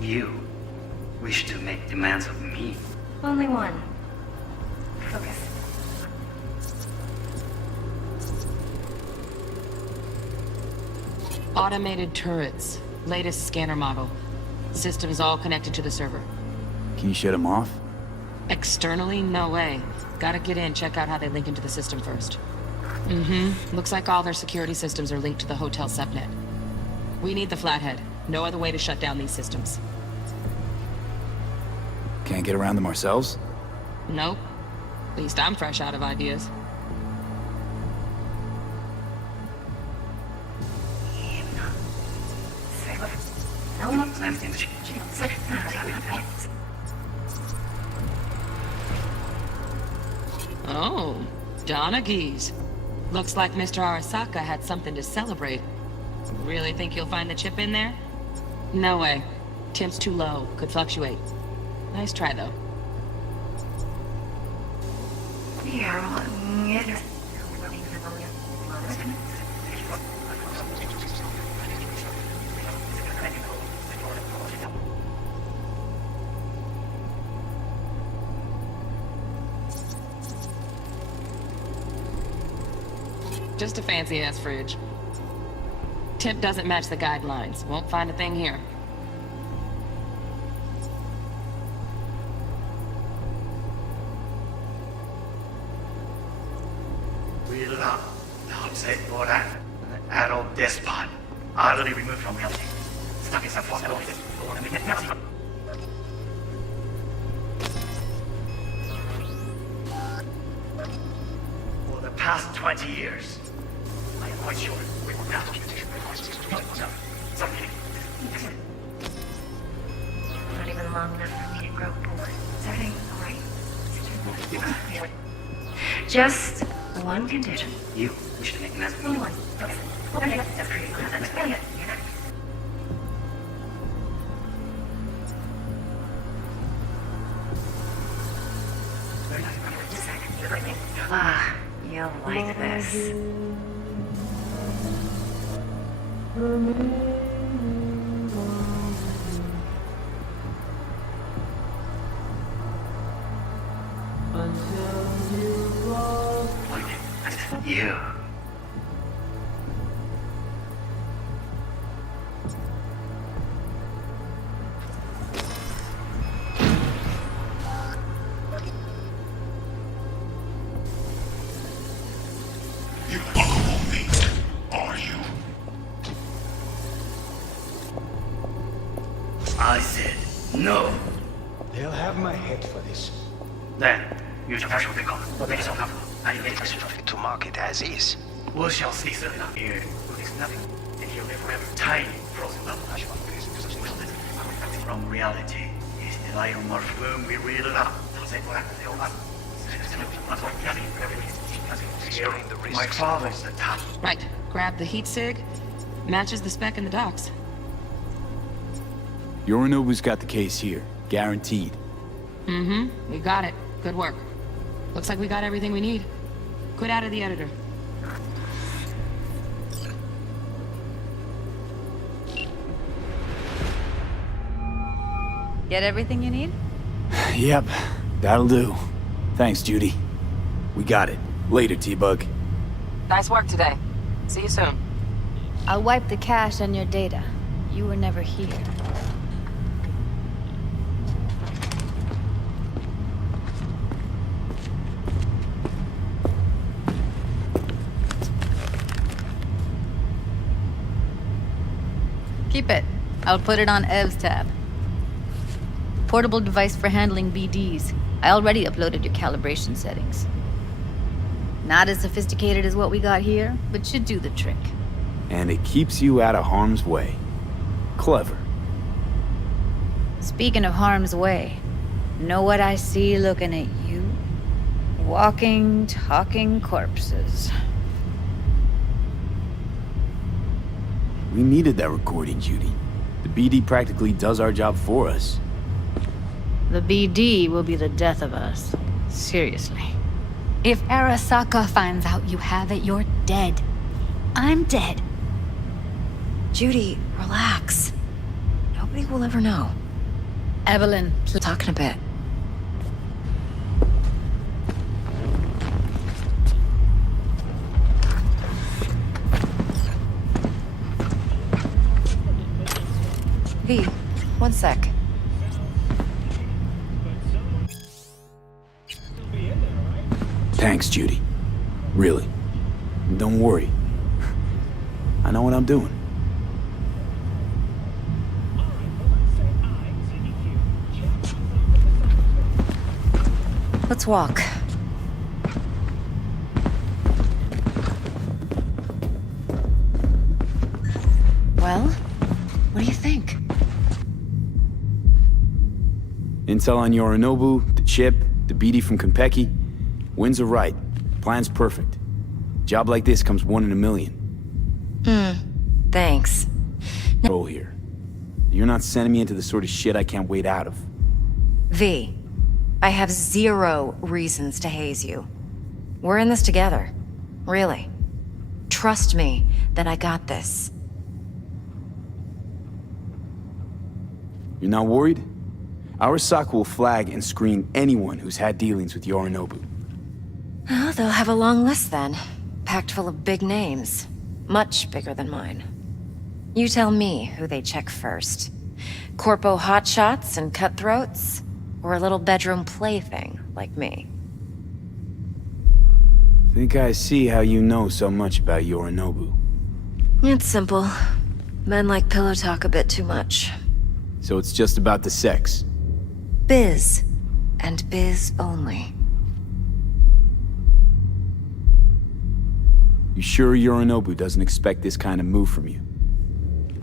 You wish to make demands of me. Only one. Focus. Automated turrets. Latest scanner model. Systems all connected to the server. Can you shut them off? Externally, no way. Gotta get in, check out how they link into the system first. Looks like all their security systems are linked to the hotel subnet. We need the Flathead. No other way to shut down these systems. Can't get around them ourselves? Nope. At least I'm fresh out of ideas. Oh, Donaghy's. Looks like Mr. Arasaka had something to celebrate. Really think you'll find the chip in there? No way. Temp's too low. Could fluctuate. Nice try, though. Just a fancy-ass fridge. Temp doesn't match the guidelines. Won't find a thing here. We love the upset for that. An adult despot, utterly removed from reality. Stuck in some false belief. For the past 20 years, I am quite sure we will not. Not even long enough for me to grow bored. Just one condition. You wish to make an Only one. Okay. Okay, that's pretty clear. That's brilliant. Ah, you'll like this. You. You buckable meat, are you? I said no. They'll have my head for this. Then, use your special vehicle. Make yourself comfortable. I am interested To market as is. We shall see soon enough. Here, who is nothing, and he'll live forever. Tiny, frozen love. From reality is the light on our room we read it up. My father's the top. Right. Grab the heat sig. Matches the spec in the docks. Yorinobu's got the case here. Guaranteed. Mm-hmm. We got it. Good work. Looks like we got everything we need. Quit out of the editor. Get everything you need? Yep, that'll do. Thanks, Judy. We got it. Later, T-Bug. Nice work today. See you soon. I'll wipe the cache on your data. You were never here. Keep it. I'll put it on Ev's tab. Portable device for handling BDs. I already uploaded your calibration settings. Not as sophisticated as what we got here, but should do the trick. And it keeps you out of harm's way. Clever. Speaking of harm's way, know what I see looking at you? Walking, talking corpses. We needed that recording, Judy. The BD practically does our job for us. The BD will be the death of us. Seriously. If Arasaka finds out you have it, you're dead. I'm dead. Judy, relax. Nobody will ever know. Evelyn, We'll talk in a bit. V, one sec. Thanks, Judy. Really. Don't worry. I know what I'm doing. Let's walk. Well, what do you think? Intel on Yorinobu, the chip, the BD from Konpeki. Winds are right. Plan's perfect. Job like this comes 1 in a million. Thanks. Roll here. You're not sending me into the sort of shit I can't wait out of. V, I have 0 reasons to haze you. We're in this together. Really. Trust me that I got this. You're not worried? Arasaka will flag and screen anyone who's had dealings with Yorinobu. Well, they'll have a long list then. Packed full of big names. Much bigger than mine. You tell me who they check first. Corpo hotshots and cutthroats? Or a little bedroom plaything like me? Think I see how you know so much about Yorinobu. It's simple. Men like pillow talk a bit too much. So it's just about the sex. Biz. And biz only. You sure Yorinobu doesn't expect this kind of move from you?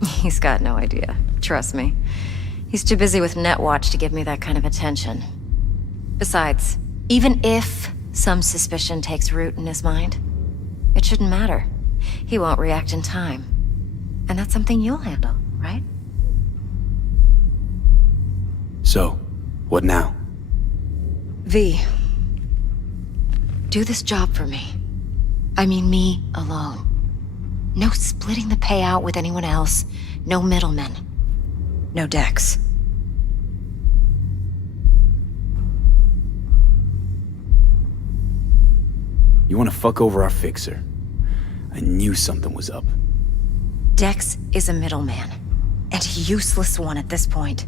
He's got no idea. Trust me. He's too busy with Netwatch to give me that kind of attention. Besides, Even if some suspicion takes root in his mind, it shouldn't matter. He won't react in time. And that's something you'll handle, right? So, what now? V, do this job for me. I mean me alone. No splitting the payout with anyone else. No middlemen. No Dex. You want to fuck over our fixer? I knew something was up. Dex is a middleman. And a useless one at this point.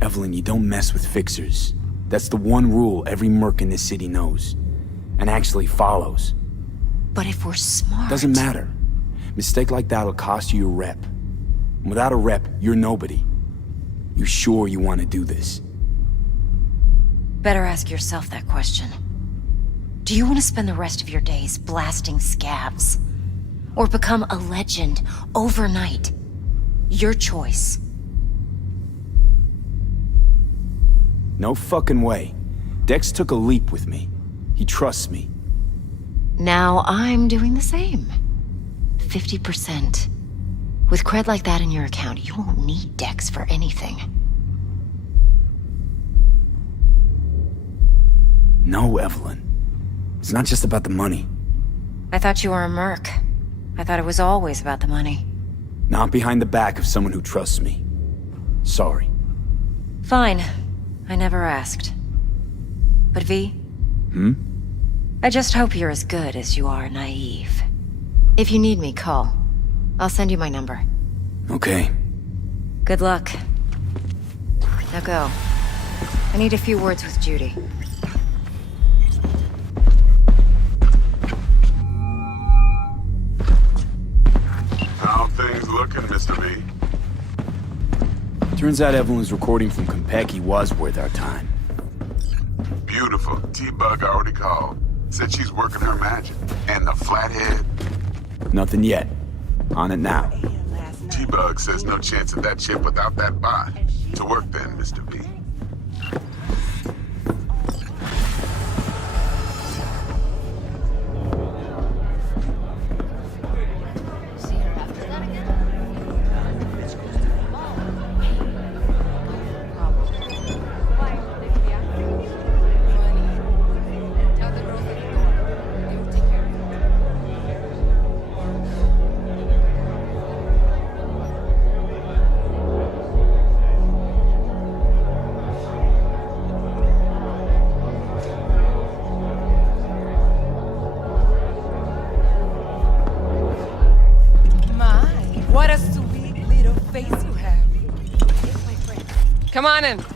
Evelyn, you don't mess with fixers. That's the one rule every merc in this city knows. And actually follows. But if we're smart... Doesn't matter. Mistake like that'll cost you your rep. And without a rep, you're nobody. You sure you want to do this? Better ask yourself that question. Do you want to spend the rest of your days blasting scabs? Or become a legend overnight? Your choice. No fucking way. Dex took a leap with me. He trusts me. Now I'm doing the same. 50%. With cred like that in your account, you won't need Dex for anything. No, Evelyn. It's not just about the money. I thought you were a merc. I thought it was always about the money. Not behind the back of someone who trusts me. Sorry. Fine. I never asked. But V? I just hope you're as good as you are naive. If you need me, call. I'll send you my number. Okay. Good luck. Now go. I need a few words with Judy. How things looking, Mr. B? Turns out Evelyn's recording from Konpeki was worth our time. Beautiful. T-Bug already called. Said she's working her magic. And the flathead? Nothing yet. On it now. T-Bug says no chance of that chip without that bot. To work then, Mr. B. Come on in.